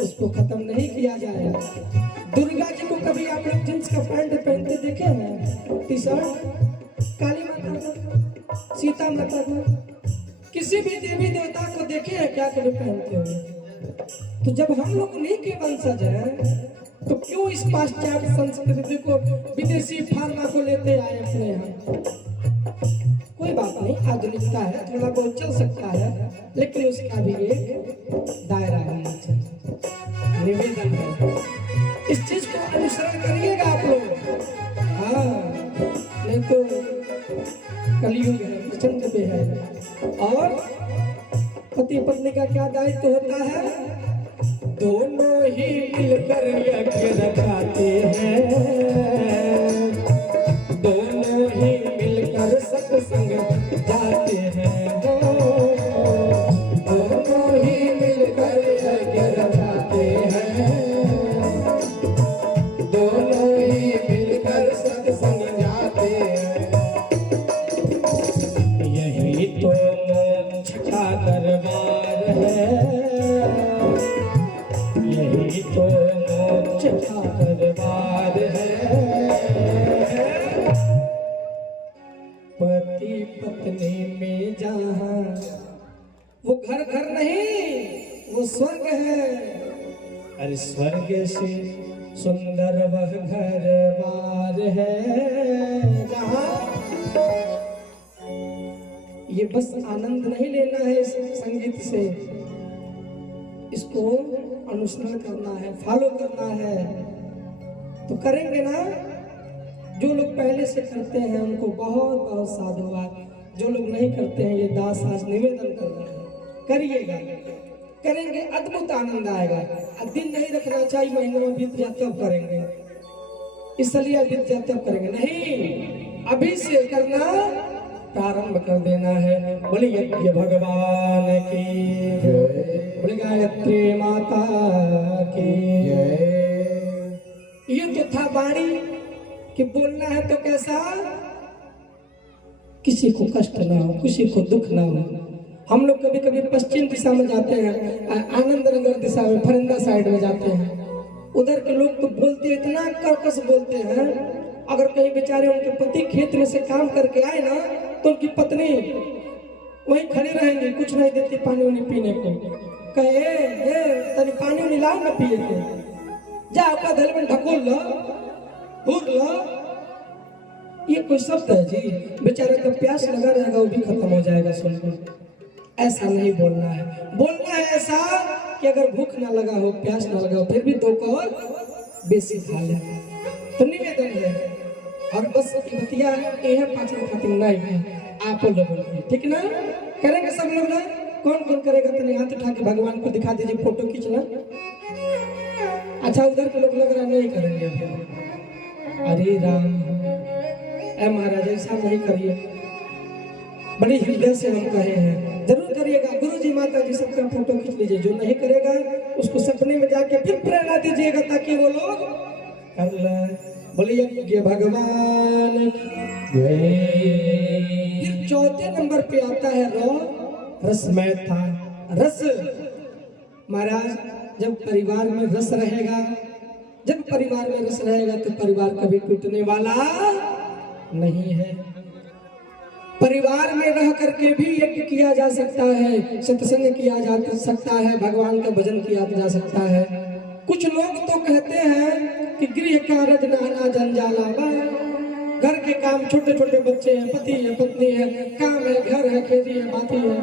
उसको खत्म नहीं किया जाए। दुर्गा जी को कभी आप लोग जींस का पैंट पहनते देखे हैं, टी शर्ट? काली माता को, सीता माता को, किसी भी देवी देवता को देखे हैं क्या कभी पहनते हुए? तो जब हम लोग उन्हीं के वंशज हैं तो क्यों इस पाश्चात्य संस्कृति को, विदेशी फार्मा को लेते आए अपने यहाँ? कोई बात नहीं, आधुनिकता है, थोड़ा बहुत चल सकता है, लेकिन उसका भी एक दायरा होना चाहिए। निवेदन है, इस चीज को अनुसरण करिएगा आप लोग। हाँ, नहीं तो कलयुग है, प्रचंड पे है। और पति पत्नी का क्या दायित्व होता है? दोनों ही मिलकर यज्ञ रचाते हैं, दोनों ही मिलकर सत्संग जाते हैं, दोनों ही मिलकर यज्ञ रचाते हैं, दोनों ही मिलकर सत्संग जाते हैं। यही तो मोक्ष का दरबार है, यही तो मोक्ष का दरबार है। पति पत्नी में जहाँ, वो घर घर नहीं, वो स्वर्ग है। अरे स्वर्ग से सुंदर वह घर बार है जहाँ, ये बस आनंद नहीं लेना है इस संगीत से, इसको अनुसरण करना है, फॉलो करना है। तो करेंगे ना? जो लोग पहले से करते हैं उनको बहुत बहुत साधुवाद, जो लोग नहीं करते हैं ये दास आज निवेदन कर रहे हैं, करिएगा, करेंगे, अद्भुत आनंद आएगा। अब दिन नहीं रखना चाहिए, महीनों में बीत जाते तब करेंगे, इसलिए बीत जाते तब करेंगे नहीं, अभी से करना प्रारंभ कर देना है। बोले यज्ञ भगवान की जय, बोले गायत्री माता की जय। ये तो था वाणी कि बोलना है तो कैसा, किसी को कष्ट ना हो, किसी को दुख ना हो। हम लोग कभी कभी पश्चिम दिशा में जाते हैं, आनंद नगर दिशा में, फरिंदा साइड में जाते हैं, उधर के लोग तो बोलते इतना कर्कश बोलते हैं, अगर कहीं बेचारे उनके पति खेत में से काम करके आए ना तो उनकी पत्नी वहीं खड़ी रहेंगी, कुछ नहीं देती पानी उन्हें पीने को, कहे तनी पानी उन्हें लाओ ना पिए के, जा आपका दल में ढकोल लो, भूख लो। ये कोई शब्द है जी? बेचारे का प्यास लगा रहेगा वो भी खत्म हो जाएगा सुनकर। ऐसा नहीं बोलना है। बोलना है ऐसा कि अगर भूख ना लगा हो, प्यास ना लगा हो, फिर भी 2 कौर बेसी खा ले। तो निवेदन है और बस बतिया यह पाचन खातिर नहीं है आप लोगों की, ठीक ना? करेंगे सब लोग ना? कौन कौन करेगा? तो हाथ उठा के भगवान को दिखा दीजिए, फोटो खींचना। अच्छा, उधर के लोग लग रहा नहीं करेंगे अभी। अरे राम, ऐ महाराज ऐसा नहीं करिए, बड़ी हृदय से हम कहे हैं, जरूर करिएगा। गुरु जी माता जी सबका फोटो खींच लीजिए। जो नहीं करेगा उसको सपने में जाके फिर प्रेरणा दीजिएगा ताकि वो लोग कर ले। बोलिए भगवान। फिर चौथे नंबर पे आता है रसमय था। रस महाराज, जब परिवार में रस रहेगा, जब परिवार में रस रहेगा तो परिवार कभी टूटने वाला नहीं है। परिवार में रह करके भी यज्ञ किया जा सकता है, सत्संग किया जा सकता है, भगवान का भजन किया जा सकता है। कुछ लोग तो कहते हैं कि गृह कार्य नाना जंजाला, घर के काम, छोटे छोटे बच्चे हैं, पति है, पत्नी है, काम है, घर है, खेती है, बाती है,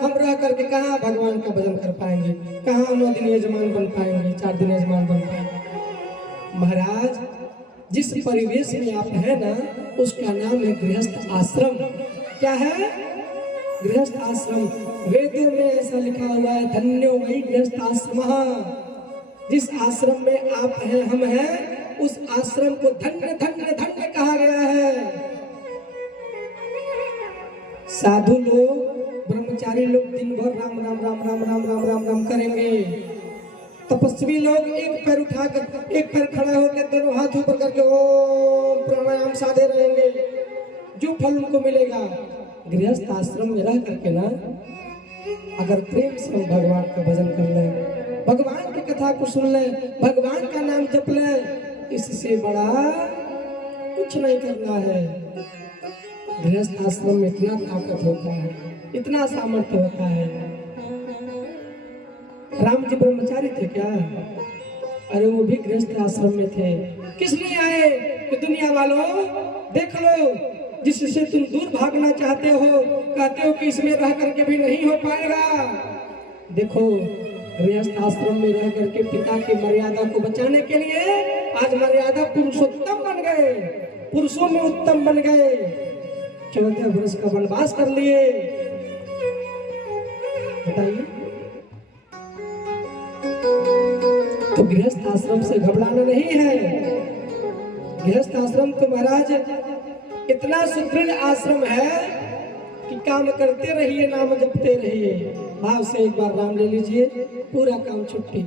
हम रह करके कहाँ भगवान का भजन कर पाएंगे, कहाँ 9 दिन यजमान बन पाएंगे, 4 दिन यजमान बन पाएंगे। महाराज, जिस परिवेश में आप हैं ना, उसका नाम है गृहस्थ आश्रम। क्या है? गृहस्थ आश्रम। वेदों में ऐसा लिखा हुआ है, धन्यो वै गृहस्थ आश्रम। जिस आश्रम में आप हैं, हम हैं, उस आश्रम को धन्य धन्य धन्य कहा गया है। साधु लोग, ब्रह्मचारी लोग दिन भर राम राम राम राम राम राम राम राम करेंगे। तपस्वी लोग एक पैर उठाकर, एक पैर खड़ा होकर, दोनों हाथ ऊपर करके ओम प्राणायाम साधे रहेंगे। जो फल उनको मिलेगा। गृहस्थ आश्रम में रह करके ना, अगर प्रेम से हम भगवान का भजन कर लें, भगवान की कथा को सुन लें, भगवान का नाम जप लें, इससे बड़ा कुछ नहीं करना है। गृहस्थ आश्रम में इतना ताकत होता है, इतना सामर्थ्य होता है। राम जी ब्रह्मचारी थे क्या? अरे वो भी गृहस्थ आश्रम में थे। किस लिए आए? कि दुनिया वालों देख लो, जिससे तुम दूर भागना चाहते हो, कहते हो कि इसमें रह करके भी नहीं हो पाएगा। देखो, गृहस्थ आश्रम में रह करके पिता की मर्यादा को बचाने के लिए आज मर्यादा पुरुषोत्तम बन गए, पुरुषों में उत्तम बन गए। 14 वर्ष का वनवास कर लिए। बताइए, तो गृहस्थ आश्रम से घबराना नहीं है। गृहस्थ आश्रम तो महाराज इतना सुदृढ़ आश्रम है कि काम करते रहिए, नाम जपते रहिए। भाव से एक बार नाम ले लीजिए, पूरा काम छुट्टी।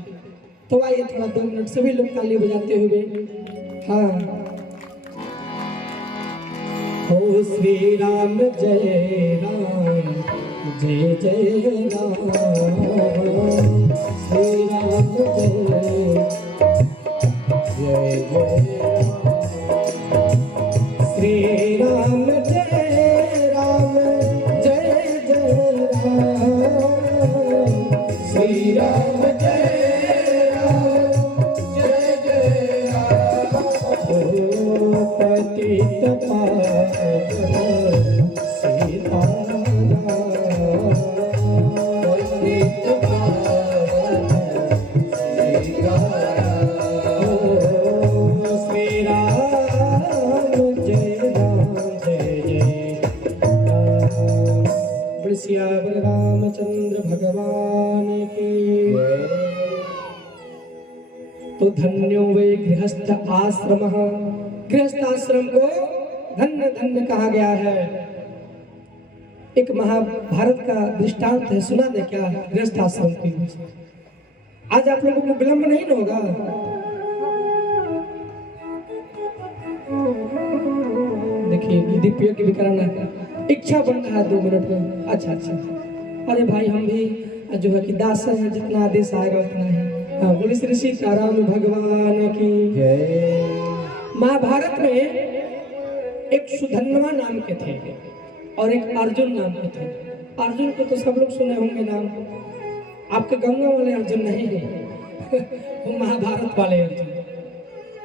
तो आइए थोड़ा 2 मिनट सभी लोग ताली बजाते हुए। हाँ, हो श्री राम जय राम, जय जय राम, श्री राम जय जय जय, श्री राम जय राम, जय जय राम, श्री राम जय राम, जय जय राम। पतित पावन सीताराम, पतित पावन सीताराम, श्री राम जय राम, जय जय राम। सियावर रामचंद्र भगवान की। तो धन्यो वे गृहस्थ आश्रम। गृहस्थ आश्रम को धन्य धन्य कहा गया है। एक महाभारत का दृष्टांत है, सुना दे क्या? गृहस्थ आश्रम की। आज आप लोगों को विलंब नहीं ना होगा। देखिए, दीपियों की भी कराना इच्छा बन रहा है 2 मिनट में। अच्छा अच्छा, अरे भाई हम भी जो है कि दास है, जितना आदेश आएगा उतना ही। हाँ, बोले श्री सीताराम भगवान की जय। महाभारत में एक सुधन्वा नाम के थे और एक अर्जुन नाम के थे। अर्जुन को तो सब लोग सुने होंगे नाम। आपके गंगा वाले अर्जुन नहीं है वो महाभारत वाले अर्जुन।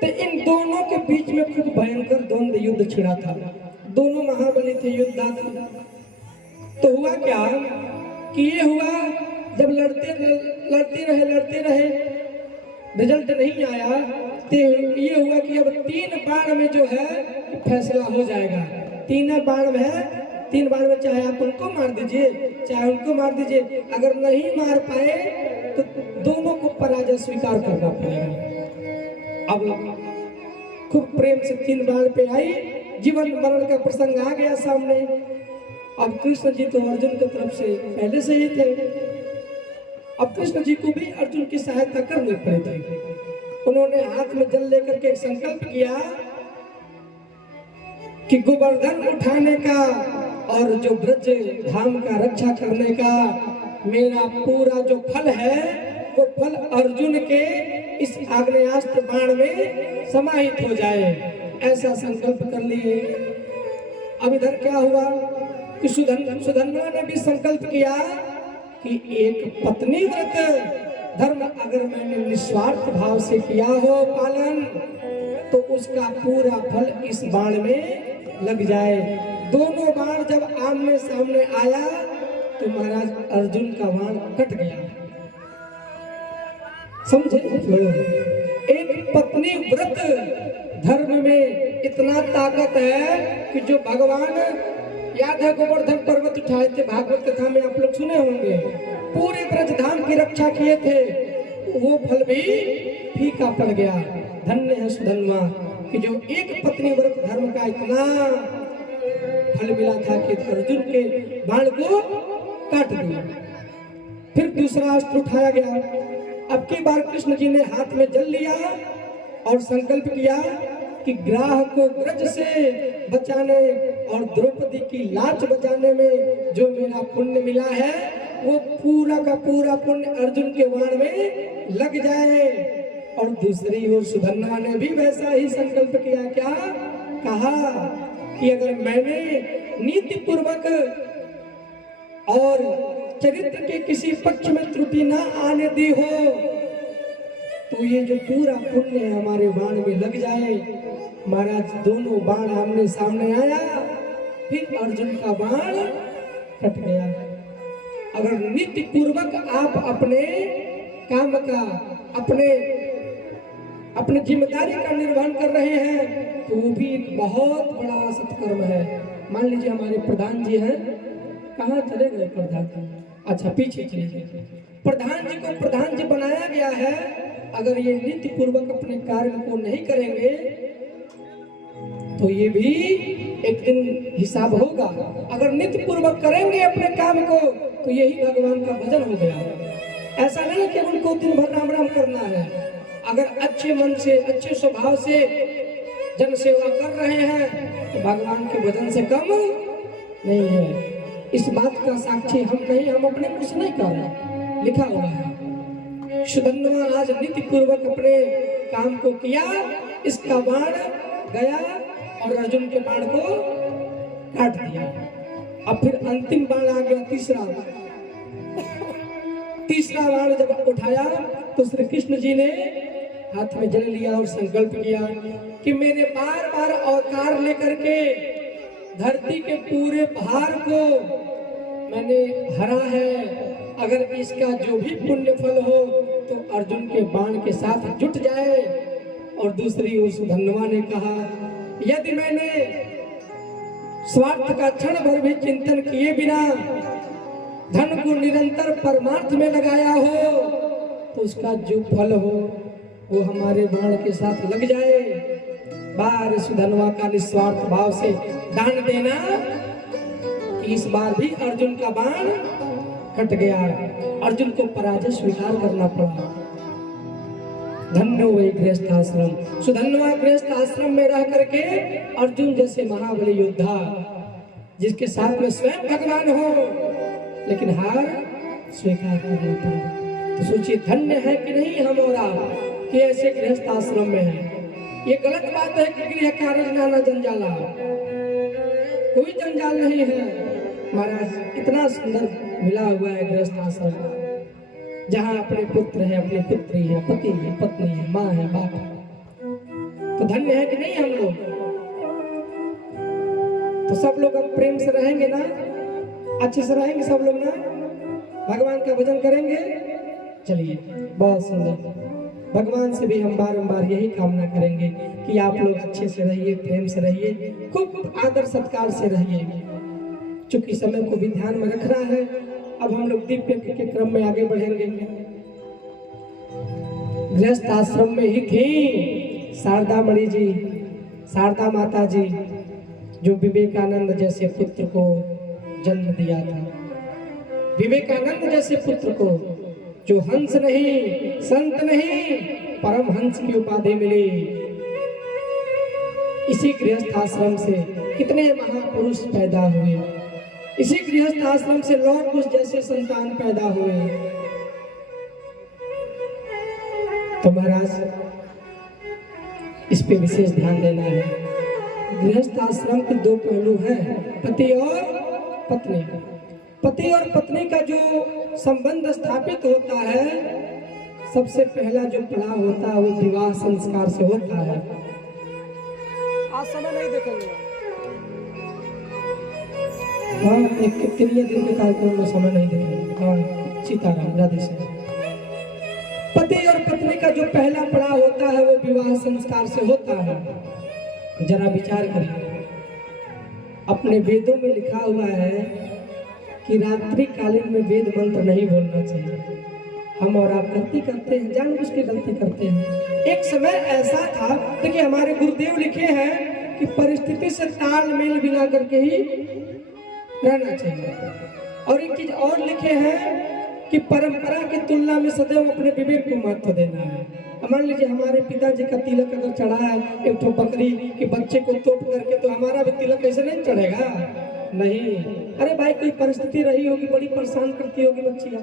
तो इन दोनों के बीच में खूब भयंकर द्वंद्व युद्ध छिड़ा था। दोनों महाबली थे, योद्धा थे। तो हुआ क्या कि ये हुआ, जब लड़ते रहे रिजल्ट नहीं आया, तो ये हुआ कि अब 3 बार में जो है फैसला हो जाएगा। 3 बार में 3 बार में चाहे आप उनको मार दीजिए, चाहे उनको मार दीजिए, अगर नहीं मार पाए तो दोनों को पराजय स्वीकार करना पड़ेगा। अब खूब प्रेम से 3 बार पे आई, जीवन मरण का प्रसंग आ गया सामने। अब कृष्ण जी तो अर्जुन की तरफ से पहले से ही थे, अब कृष्ण जी को भी अर्जुन की सहायता करनी पड़ी थी। उन्होंने हाथ में जल लेकर के एक संकल्प किया कि गोवर्धन उठाने का और जो ब्रज धाम का रक्षा करने का मेरा पूरा जो फल है, वो फल अर्जुन के इस आग्नेयास्त्र बाण में समाहित हो जाए, ऐसा संकल्प कर लिए। अब इधर क्या हुआ कि सुधन्वा ने भी संकल्प किया कि एक पत्नी व्रत धर्म अगर मैंने निस्वार्थ भाव से किया हो पालन, तो उसका पूरा फल इस बाण में लग जाए। दोनों बाण जब आमने सामने आया तो महाराज अर्जुन का बाण कट गया। समझे? एक पत्नी व्रत धर्म में इतना ताकत है कि जो भगवान, याद है गोवर्धन पर्वत उठाए थे, भागवत कथा में आप लोग सुने होंगे, पूरे ब्रज धाम की रक्षा किए थे, वो फल भी फीका पड़ गया। धन्य है सुधन्वा कि जो एक पत्नी व्रत धर्म का इतना फल मिला था कि अर्जुन के बाण को काट दिया। फिर दूसरा अस्त्र उठाया गया। अब की बार कृष्ण जी ने हाथ में जल लिया और संकल्प किया कि ग्राह को ब्रज से बचाने और द्रौपदी की लाज बचाने में जो मेरा पुण्य मिला है, वो पूरा का पूरा पुण्य अर्जुन के बाण में लग जाए। और दूसरी ओर सुधन्वा ने भी वैसा ही संकल्प किया। क्या कहा कि अगर मैंने नीति पूर्वक और चरित्र के किसी पक्ष में त्रुटि ना आने दी हो, तो ये जो पूरा पुण्य हमारे बाण में लग जाए। महाराज दोनों बाण आमने सामने आया, फिर अर्जुन का बाण कट गया। अगर नीति पूर्वक आप अपने काम का, अपने जिम्मेदारी का निर्वहन कर रहे हैं, तो वो भी एक बहुत बड़ा सत्कर्म है। मान लीजिए हमारे प्रधान जी हैं, कहाँ चले गए प्रधान जी? अच्छा, पीछे चले गए। प्रधान जी को प्रधान जी बनाया गया है, अगर ये नीति पूर्वक अपने कार्य को नहीं करेंगे तो ये भी एक दिन हिसाब होगा। अगर नीति पूर्वक करेंगे अपने काम को तो यही भगवान का भजन हो गया। ऐसा नहीं कि उनको दिन भर राम राम करना है। अगर अच्छे मन से, अच्छे स्वभाव से जन सेवा कर रहे हैं तो भगवान के भजन से कम नहीं है। इस बात का साक्षी हम नहीं, हम अपने कुछ नहीं कर रहे, लिखा हुआ है। सुधन्वा आज नीति पूर्वक अपने काम को किया, इसका बाण गया और अर्जुन के बाण को काट दिया। अब फिर अंतिम बाण आ गया, तीसरा बाण जब उठाया तो श्री कृष्ण जी ने हाथ में जल लिया और संकल्प किया कि मेरे बार बार अवतार लेकर के धरती के पूरे भार को मैंने हरा है। अगर इसका जो भी पुण्य फल हो तो अर्जुन के बाण के साथ जुट जाए। और दूसरी ओर सुधन्वा ने कहा, यदि मैंने स्वार्थ का क्षण भर भी चिंतन किए बिना धन को निरंतर परमार्थ में लगाया हो तो उसका जो फल हो वो हमारे बाण के साथ लग जाए। बार सुधन्वा का निस्वार्थ भाव से दान देना कि इस बार भी अर्जुन का बाण कट गया। अर्जुन को पराजय स्वीकार करना पड़ा। धन्य वही गृहस्थ आश्रम। सुधन्वा गृहस्थ आश्रम में रह करके अर्जुन जैसे महाबली योद्धा, जिसके साथ में स्वयं भगवान हो, लेकिन हार स्वीकार कर लेता है। तो सोचिए धन्य है कि नहीं हम और आप कि ऐसे गृहस्थ आश्रम में है। ये गलत बात है कि गृह कार्य नाना जंजाला, कोई जंजाल नहीं है। महाराज इतना सुंदर मिला हुआ है गृहस्थ आश्रम, जहाँ अपने पुत्र है, अपनी पुत्री है, पति है, पत्नी है, माँ है, बाप है। तो धन्य है कि नहीं हम लोग। तो सब लोग अब प्रेम से रहेंगे ना, अच्छे से रहेंगे सब लोग ना। भगवान का भजन करेंगे। चलिए, बहुत सुंदर। भगवान से भी हम बारंबार यही कामना करेंगे कि आप लोग अच्छे से रहिए, प्रेम से रहिए, खूब आदर सत्कार से रहिए। चूंकि समय को भी ध्यान में रखना है, अब हम लोग दिव्य के क्रम में आगे बढ़ेंगे। गृहस्थ आश्रम में ही थी शारदा मणि जी, शारदा माता जी, जो विवेकानंद जैसे पुत्र को जन्म दिया था। विवेकानंद जैसे पुत्र को, जो हंस नहीं, संत नहीं, परम हंस की उपाधि मिली। इसी गृहस्थ आश्रम से कितने महापुरुष पैदा हुए, इसी गृहस्थ आश्रम से लौह कुश जैसे संतान पैदा हुए। तो महाराज, इस पे विशेष ध्यान देना है। गृहस्थ आश्रम के दो पहलू हैं, पति और पत्नी। पति और पत्नी का जो संबंध स्थापित होता है, सबसे पहला जो पड़ाव होता है वो विवाह संस्कार से होता है। आज समय नहीं देखेंगे, हाँ, एक कितने दिन के कार्यक्रम में समय नहीं देखेंगे। हाँ, सीताराम, राधे श्याम। पति और पत्नी का जो पहला पड़ाव होता है वो विवाह संस्कार से होता है। जरा विचार करिए, अपने वेदों में लिखा हुआ है कि रात्रि कालीन में वेद मंत्र नहीं बोलना चाहिए। हम और आप गलती करते हैं, जानबूझ के गलती करते हैं। एक समय ऐसा था, देखिए हमारे गुरुदेव लिखे हैं कि परिस्थिति से तालमेल मिला करके ही रहना चाहिए। और एक चीज और लिखे हैं कि परंपरा की तुलना में सदैव अपने विवेक को महत्व देना है। मान लीजिए हमारे पिताजी का तिलक अगर चढ़ा है एक ठो बकरी के बच्चे को तोप करके, तो हमारा भी तिलक ऐसे नहीं चढ़ेगा, नहीं। अरे भाई, कोई परिस्थिति रही होगी, बड़ी परेशान करती होगी बच्चियां,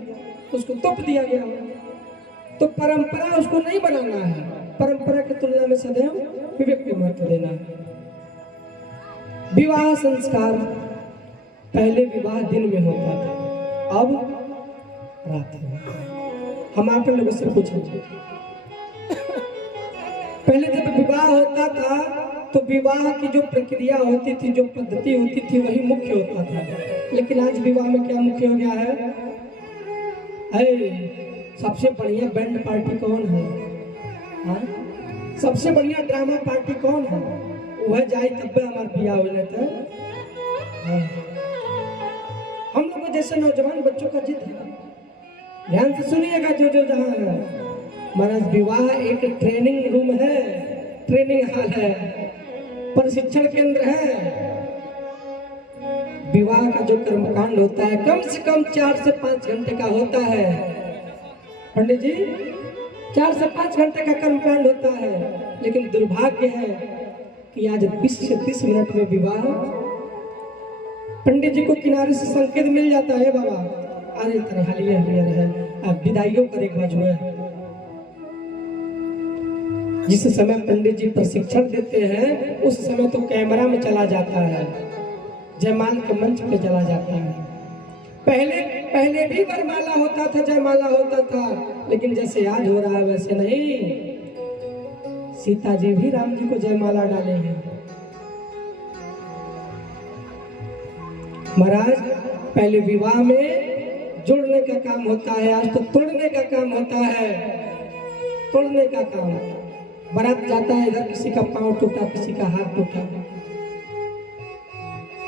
तो उसको तोप दिया गया हो। तो परंपरा उसको नहीं बनाना है, परंपरा की तुलना में सदैव विवेक को महत्व देना है। विवाह संस्कार पहले विवाह दिन में होता था, अब रात में। हम आप लोगों से पूछेंगे, पहले जब विवाह होता था तो विवाह की जो प्रक्रिया होती थी, जो पद्धति होती थी, वही मुख्य होता था। लेकिन आज विवाह में क्या मुख्य हो गया है? सबसे बढ़िया बैंड पार्टी कौन है? हाँ? सबसे बढ़िया ड्रामा पार्टी कौन है? वह जाए तब हमारे बियाह हो जाता है। हाँ। हम लोग जैसे नौजवान बच्चों का जिद है, ध्यान से सुनिएगा जो जहाँ है। महाराज, विवाह एक ट्रेनिंग रूम है, ट्रेनिंग हॉल है, प्रशिक्षण केंद्र है। विवाह का जो कर्मकांड होता है कम से कम 4 से 5 घंटे का होता है। पंडित जी, 4 से 5 घंटे का कर्मकांड होता है। लेकिन दुर्भाग्य है कि आज 20 से 30 मिनट में विवाह। पंडित जी को किनारे से संकेत मिल जाता है, बाबा अरे तरह हलिया है, अब विदाइयों कर एक बाजू है। जिस समय पंडित जी प्रशिक्षण देते हैं उस समय तो कैमरा में चला जाता है, जयमाल के मंच पे चला जाता है। पहले भी वरमाला होता था, जयमाला होता था, लेकिन जैसे आज हो रहा है वैसे नहीं। सीता जी भी राम जी को जयमाला डाले हैं। महाराज, पहले विवाह में जोड़ने का काम होता है, आज तो तोड़ने का काम होता है, तोड़ने का काम। बारात जाता है, इधर किसी का पांव टूटा, किसी का हाथ टूटा।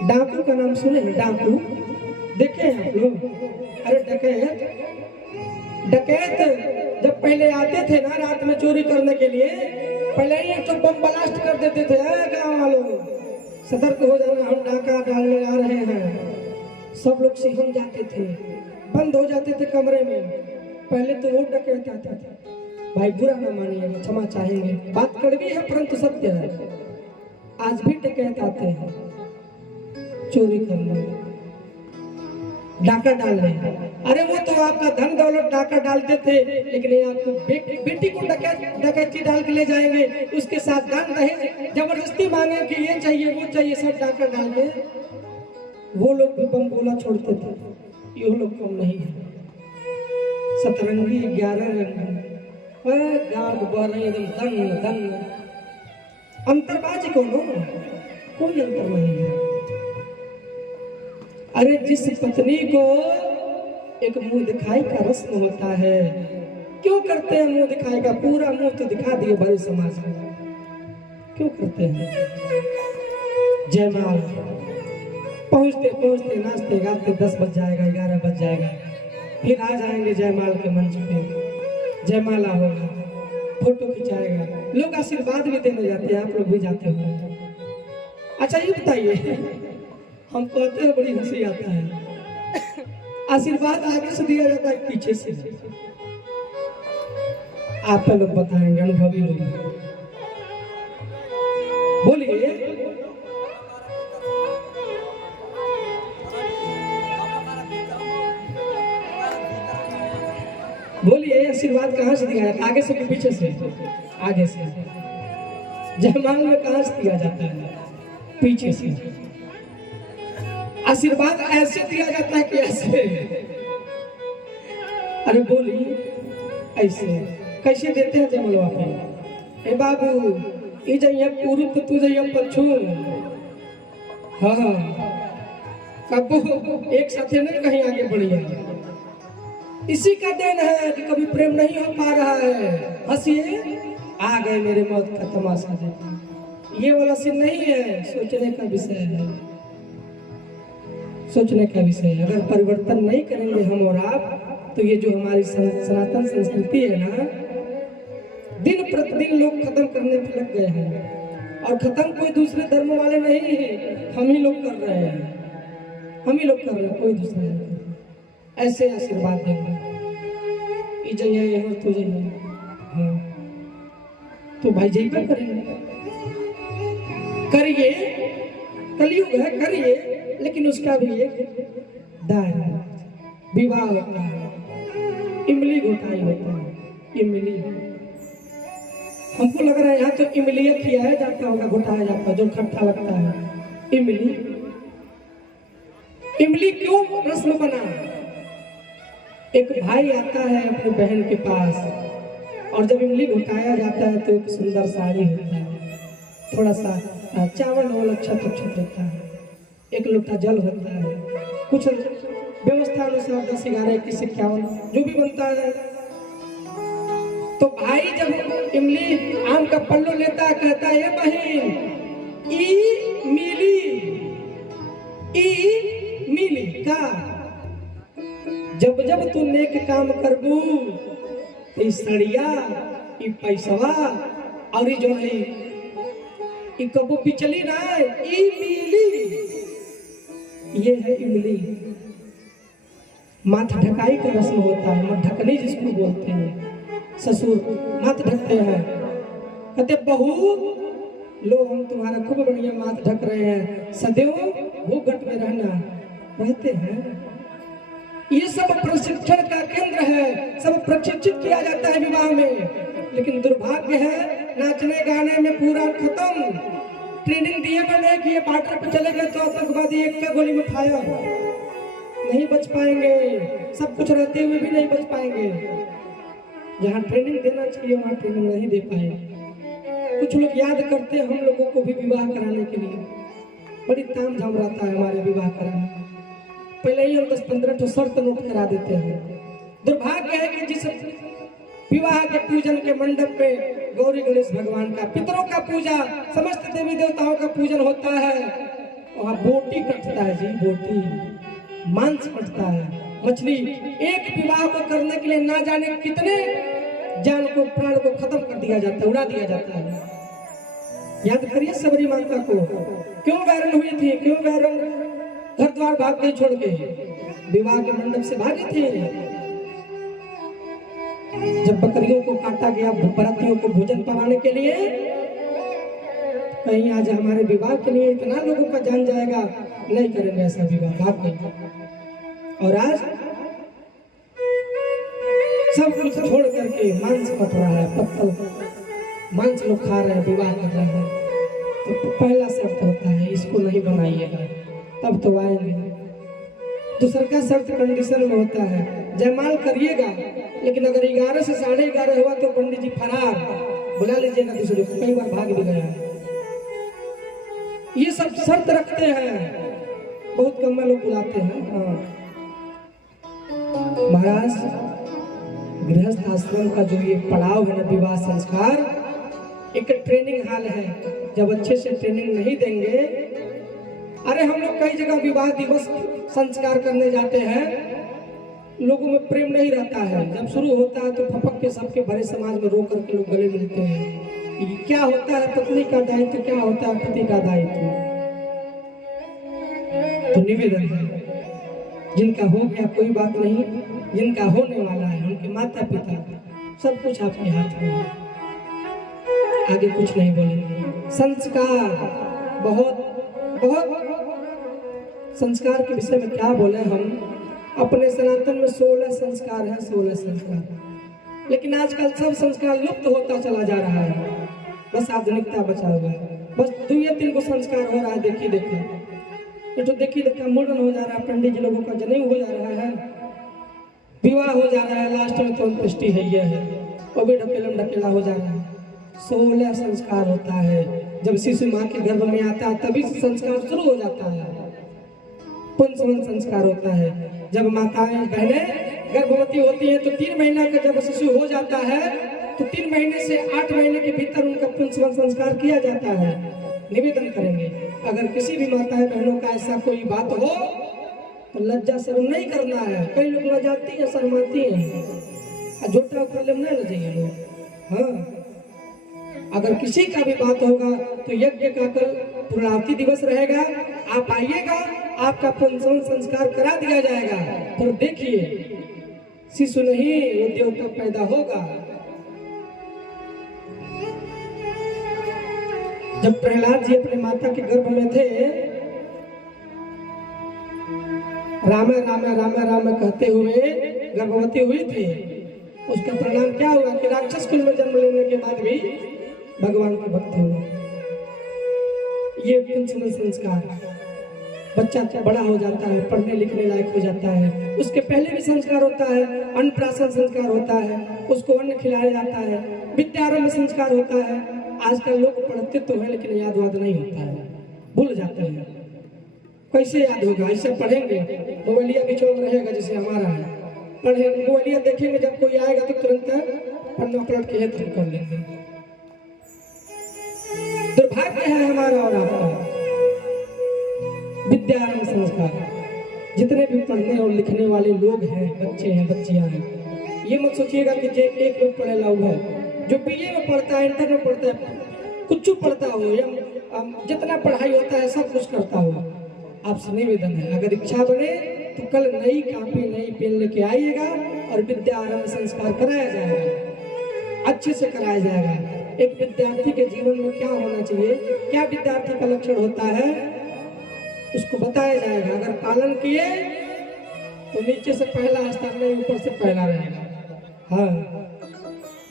डाकू का नाम सुने हैं? डाकू देखे हैं आप लोग? अरे डकैत जब पहले आते थे ना रात में चोरी करने के लिए, पहले ही एक तो बम ब्लास्ट कर देते थे। गाँव वालों, सतर्क हो जाना, हम डाका डालने आ रहे हैं। सब लोग सिहम जाते थे, बंद हो जाते थे कमरे में। पहले तो वो डकैत आते थे। भाई बुरा ना मानिएगा, क्षमा चाहेंगे, बात कड़वी है परंतु सत्य है। आज भी डकैत आते हैं चोरी करने, डाका डालने। अरे वो तो आपका धन दौलत डाका डालते थे, लेकिन ये आपको बेटी को डकैती डाल के ले जाएंगे, उसके साथ दान दहेज जबरदस्ती मांगे कि ये चाहिए वो चाहिए, सब डाका डाल के। वो लोग भी बम गोला छोड़ते थे, ये लोग कम नहीं है। सतरंगी 11 रंग गार्ड बोल रहे एकदम दन दन। अंतरबाजी कोनो कोई अंतर नहीं है। अरे जिस पत्नी को एक मुंह दिखाई का रस्म होता है। क्यों करते हैं मुंह दिखाई का? पूरा मुंह तो दिखा दिए बड़े समाज में, क्यों करते हैं? जयमाल पहुंचते पहुंचते नाचते गाते 10 बज जाएगा, 11 बज जाएगा, फिर आ जाएंगे जयमाल के मंच पे, जयमाला होगा, फोटो खिंचाएगा, लोग आशीर्वाद भी देने जाते हैं, आप लोग भी जाते हो। अच्छा ये बताइए, हम कहते हैं बड़ी हंसी आता है, आशीर्वाद आगे से दिया जाता है पीछे से? आप लोग बताएंगे, अनुभवी लोग, बोलिए। बोलिए, आशीर्वाद कहाँ से दिया जाता है? आगे से कि पीछे से? आगे से। जयमाल में कहाँ से दिया जाता है? पीछे से। आशीर्वाद ऐसे दिया जाता है कि ऐसे? अरे बोलिए, ऐसे कैसे देते हैं जयमालवा पे? ए बाबू, ई जइया पूर्व तो तू जइया पश्चिम। हाँ, कब एक साथ में कहीं आगे बढ़िया। इसी का देन है कि कभी प्रेम नहीं हो पा रहा है। हंसिए, आ गए मेरे मौत का तमाशा देखने। ये वाला सीन नहीं है, सोचने का विषय है, सोचने का विषय है। अगर परिवर्तन नहीं करेंगे हम और आप, तो ये जो हमारी सनातन संस्कृति है ना, दिन प्रतिदिन लोग खत्म करने पे लग गए हैं। और खत्म कोई दूसरे धर्म वाले नहीं है, हम ही लोग कर रहे हैं, हम ही लोग कर रहे हैं, कोई दूसरा नहीं। ऐसे आशीर्वाद देंगे, ये हो तुझे, हाँ तो भाई जी क्या करेंगे? करिए, कलयुग है, करिए, लेकिन उसका भी एक दायरा, विवाह होता है, इमली घोटाई होता है। इमली, हमको लग रहा है यहाँ तो इमली खिलाया जाता होगा, घोटाया जाता है, जो खट्टा लगता है। इमली, इमली क्यों रस्म बना? एक भाई आता है अपनी बहन के पास, और जब इमली घुटाया जाता है तो एक सुंदर साड़ी होता है, थोड़ा सा चावल वाला छत होता है, एक लोटा जल होता है, कुछ व्यवस्था अनुसार 10, 11, 21, 51 जो भी बनता है। तो भाई जब इमली आम का पल्लू लेता है, कहता है, बहन ई मिली का, जब जब तू नेक काम करबू, ई सड़िया, ई पैसवा, और जो है ई कबू पिछली ना, ई मिली। ये है इमली। माथ ढकाई का रस्म होता है, माथ ढकनी जिसको बोलते हैं। ससुर माथ ढकते हैं, कहते बहू लो हम तुम्हारा खूब बढ़िया माथ ढक रहे हैं, सदैव भूगट में रहना। रहते हैं। ये सब प्रशिक्षण का केंद्र है, सब प्रशिक्षित किया जाता है विवाह में। लेकिन दुर्भाग्य है, नाचने गाने में पूरा खत्म। ट्रेनिंग दिए बने कि ये बॉर्डर पे चले गए तो आतंकवादी एक का गोली में फायर, नहीं बच पाएंगे। सब कुछ रहते हुए भी नहीं बच पाएंगे। जहाँ ट्रेनिंग देना चाहिए वहाँ ट्रेनिंग नहीं दे पाए। कुछ लोग याद करते हैं हम लोगों को भी विवाह कराने के लिए, बड़ी ताम झाम रहता है हमारे विवाह कराने। पहले ही हम 10-15 तो शर्त नोट करा देते हैं। दुर्भाग्य है कि जिस विवाह के पूजन के मंडप पे गौरी गणेश भगवान का, पितरों का पूजा, समस्त देवी देवताओं का पूजन होता है, वहाँ बोटी कटता है जी, बोटी मांस कटता है, मछली। एक विवाह को करने के लिए ना जाने कितने जान को, प्राण को खत्म कर दिया जाता है, उड़ा दिया जाता है। याद करिए सबरी माता को क्यों वैरण हुई थी, क्यों वैरण घर द्वार भाग गई छोड़ के, विवाह के मंडप से भागी थी। जब बकरियों को काटा गया बरातियों को भोजन पाने के लिए, कहीं आज हमारे विवाह के लिए इतना लोगों का जान जाएगा, नहीं करेंगे ऐसा विवाह, भाग गई। और आज सब कुछ छोड़ करके मांस कट रहा है, पत्तल मांस लोग खा रहे हैं, विवाह कर रहे हैं। तो पहला शर्त होता है इसको नहीं बनाइएगा, तब तो आएंगे। दूसरा का शर्त कंडीशन में होता है, जयमाल करिएगा, लेकिन अगर 11 से 11:30 हुआ तो पंडित जी फरार, बुला लीजिएगा दूसरे को। कई बार भाग भी गया है। ये सब शर्त रखते हैं, बहुत कम लोग बुलाते हैं। हाँ, महाराज, गृहस्थ आश्रम का जो ये पड़ाव है ना, विवाह संस्कार, एक ट्रेनिंग हाल है। जब अच्छे से ट्रेनिंग नहीं देंगे, अरे हम लोग कई जगह विवाह दिवस संस्कार करने जाते हैं, लोगों में प्रेम नहीं रहता है। जब शुरू होता है तो फपक के सबके भरे समाज में रो करके लोग गले मिलते हैं। ये क्या होता है पत्नी का दायित्व, क्या होता है पति का दायित्व। तो निवेदन है, जिनका हो गया कोई बात नहीं, जिनका होने वाला है उनके माता पिता सब कुछ आपके हाथ में है, आगे कुछ नहीं बोलेंगे। संस्कार बहुत संस्कार के विषय में क्या बोले हम। अपने सनातन में 16 संस्कार है, 16 संस्कार, लेकिन आजकल सब संस्कार लुप्त होता चला जा रहा है। बस आधुनिकता बचा हुआ है, बस 2 या 3 को संस्कार हो रहा है। देखिए ये तो देखिए देखा मॉडर्न हो जा रहा है, पंडित जी लोगों का जनेऊ हो जा रहा है, विवाह हो जा रहा है, लास्ट में तो अंत्येष्टि है, ये है, वो भी ढकेला हो जा रहा है। 16 संस्कार होता है। जब शिशु माँ के गर्भ में आता है तभी संस्कार शुरू हो जाता है। पंचवन संस्कार होता है। जब माताएं बहनें गर्भवती होती हैं तो 3 महीना का जब शिशु हो जाता है तो 3 महीने से 8 महीने के भीतर उनका पंचवन संस्कार किया जाता है। निवेदन करेंगे, अगर किसी भी माताएं बहनों का ऐसा कोई बात हो तो लज्जा शर्म नहीं करना है। कई लोग लजाती है, शर्माती है, झूठा कर ले ना लजाइए लोग। हाँ, अगर किसी का भी बात होगा तो यज्ञ का कल पूर्णाहुति दिवस रहेगा, आप आइएगा, आपका पंचवन संस्कार करा दिया जाएगा। तो देखिए शिशु नहीं वो देवता पैदा होगा। जब प्रहलाद जी अपने माता के गर्भ में थे, राम राम राम राम कहते हुए गर्भवती हुई थी। उसका परिणाम क्या हुआ कि राक्षस कुल में जन्म लेने के बाद भी भगवान के भक्त हुए। ये पंचवन संस्कार, बच्चा बड़ा हो जाता है, पढ़ने लिखने लायक हो जाता है, उसके पहले भी संस्कार होता है, अन्नप्राशन संस्कार होता है, उसको अन्न खिलाया जाता है, विद्यारंभ संस्कार होता है। आजकल लोग पढ़ते तो है लेकिन याद वाद नहीं होता है, भूल जाते हैं। कैसे याद होगा? ऐसे पढ़ेंगे, मोबाइलिया बीचों में रहेगा जैसे हमारा है, पढ़े मोबाइलिया देखेंगे, जब कोई आएगा तो तुरंत पन्ना पलट के हेतु कर लेंगे। दुर्भाग्य है हमारा और आपका। विद्यारंभ संस्कार, जितने भी पढ़ने और लिखने वाले लोग हैं, बच्चे हैं, बच्चियां हैं, ये मत सोचिएगा कि जो एक लोग पढ़े लाभ है। जो बीए में पढ़ता है, इंटर में पढ़ता है, कुछ पढ़ता हो या जितना पढ़ाई होता है सब कुछ करता हो, आपसे निवेदन है, अगर इच्छा बने तो कल नई कॉपी नई पेन लेके आइएगा और विद्यारंभ संस्कार कराया जाएगा, अच्छे से कराया जाएगा। एक विद्यार्थी के जीवन में क्या होना चाहिए, क्या विद्यार्थी का लक्षण होता है, उसको बताया जाएगा। अगर पालन किए तो नीचे से पहला स्तर नहीं, ऊपर से पहला रहेगा। हाँ,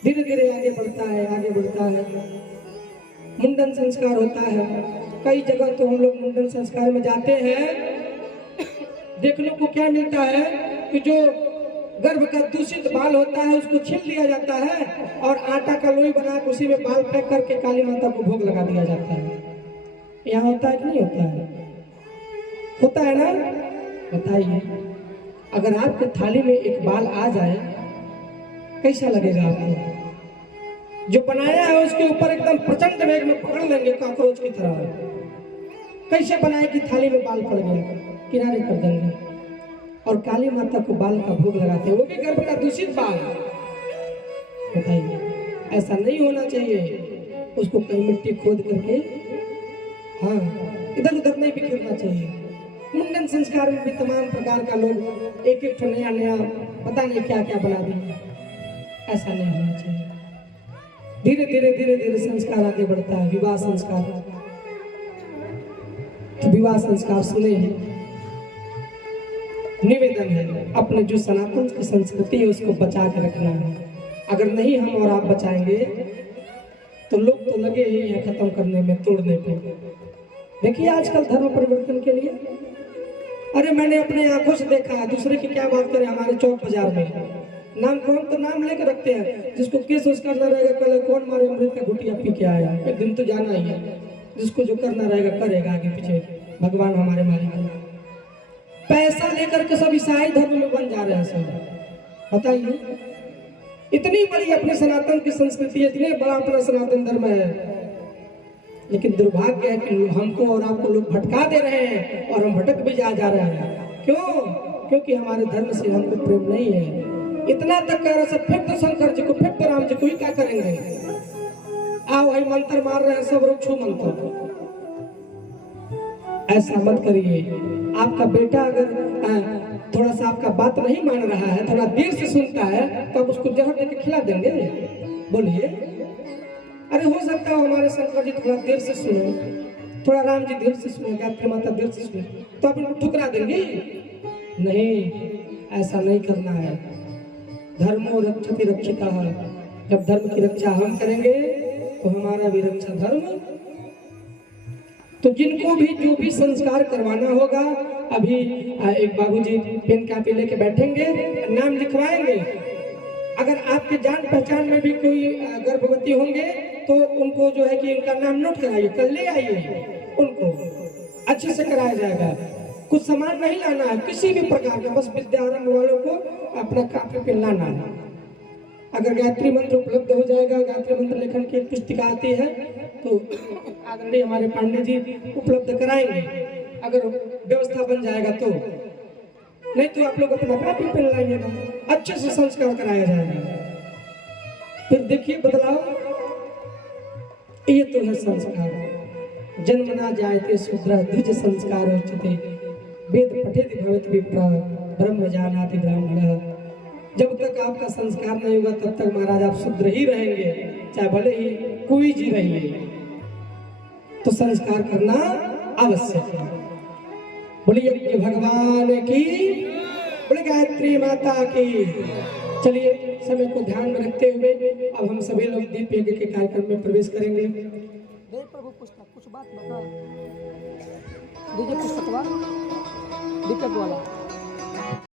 धीरे धीरे आगे बढ़ता है, आगे बढ़ता है। मुंडन संस्कार होता है, कई जगह तो हम लोग मुंडन संस्कार में जाते हैं, देखने को क्या मिलता है कि जो गर्भ का दूषित बाल होता है उसको छील लिया जाता है और आटा का लोई बना के उसी में बाल पैक करके काली माता को भोग लगा दिया जाता है। यहाँ होता है कि नहीं होता है? होता है ना? बताइए, अगर आपके थाली में एक बाल आ जाए कैसा लगेगा आपको? जो बनाया है उसके ऊपर एकदम प्रचंड वेग में पकड़ लेंगे कॉकरोच की तरह। कैसे बनाए कि थाली में बाल पड़ गया, किनारे कर देंगे और काली माता को बाल का भोग लगाते हैं, वो भी गर्भ का दूषित बाल। बताइए, ऐसा नहीं होना चाहिए। उसको कहीं मिट्टी खोद करके, हाँ, इधर उधर नहीं बिखेरना चाहिए। मुंडन संस्कार में भी तमाम प्रकार का लोग एक एक नया नया पता नहीं क्या क्या बना दिए, ऐसा नहीं होना चाहिए। धीरे धीरे धीरे धीरे संस्कार आगे बढ़ता है। विवाह संस्कार, तो विवाह संस्कार सुने हैं, निवेदन है अपने जो सनातन की संस्कृति है उसको बचा के रखना है। अगर नहीं हम और आप बचाएंगे तो लोग तो लगे ही हैं खत्म करने में, तोड़ने पे। देखिए आजकल धर्म परिवर्तन के लिए, अरे मैंने अपने आंखों से देखा है, दूसरे की क्या बात करें। हमारे चौक बाजार में नाम को हम तो नाम लेकर रखते हैं, जिसको केस उसका करना रहेगा, कल कौन मारे अमृत का घुटिया पी के आया, एक दिन तो जाना ही है। जिसको जो करना रहेगा करेगा, आगे पीछे भगवान हमारे मालिक है। पैसा लेकर के सब ईसाई धर्म में बन जा रहे हैं सब। बताइए, इतनी बड़ी अपनी सनातन की संस्कृति है, इतने बड़ा अपना सनातन धर्म है, लेकिन दुर्भाग्य है कि हमको और आपको लोग भटका दे रहे हैं और हम भटक भी जा रहे हैं। क्यों? क्योंकि हमारे धर्म से हमको प्रेम नहीं है। इतना तक कह रहे सब, फिर तो शंकर जी को, फिर तो राम जी को ही क्या करेंगे? आओ भाई मंत्र मार रहे हैं सब लोग, छू मंत्र। ऐसा मत करिए। आपका बेटा अगर थोड़ा सा आपका बात नहीं मान रहा है, थोड़ा देर से सुनता है, तो आप उसको जहर देके खिला देंगे? बोलिए। अरे हो सकता है हमारे शंकर जी थोड़ा देर से सुने, थोड़ा राम जी देर से सुने, गायत्री माता देर से सुने, तो आप इनको ठुकरा देंगे? नहीं, ऐसा नहीं करना है। धर्मो रक्षति रक्षिता है। जब धर्म की रक्षा हम करेंगे तो हमारा भी रक्षा धर्म। तो जिनको भी जो भी संस्कार करवाना होगा, अभी एक बाबूजी पेन कापी लेके बैठेंगे, नाम लिखवाएंगे। अगर आपके जान पहचान में भी कोई गर्भवती होंगे तो उनको जो है कि उनका नाम नोट कराइए, कल ले आइए, उनको अच्छे से कराया जाएगा। कुछ सामान नहीं लाना है किसी भी प्रकार का, बस विद्यारंभ वालों को अपना कापी पेन लाना है। अगर गायत्री मंत्र उपलब्ध हो जाएगा, गायत्री मंत्र लेखन की एक पुस्तिका आती है, तो आदरणीय हमारे पांडे जी उपलब्ध कराएंगे, अगर व्यवस्था बन जाएगा तो। नहीं तो आप लोग अपना कापी पेन लाइएगा, अच्छे से संस्कार कराया जाएगा। फिर देखिए बदलाव। ये तो है संस्कार। जन्मना जायते शूद्रः द्विज संस्कार उच्यते, वेद पठेति भवेत् विप्रा ब्रह्म जानाति ब्राह्मणः। जब तक आपका संस्कार नहीं होगा तब तक महाराज आप शूद्र ही रहेंगे, चाहे भले ही कोई जी रहिए। तो संस्कार करना आवश्यक है। बोलिए भगवान की, बोले गायत्री माता की। चलिए समय को ध्यान में रखते हुए अब हम सभी लोग दीप यज्ञ के कार्यक्रम में प्रवेश करेंगे। प्रभु पुस्तक कुछ बात बता दीजिए, पुस्तक दीपक वाला।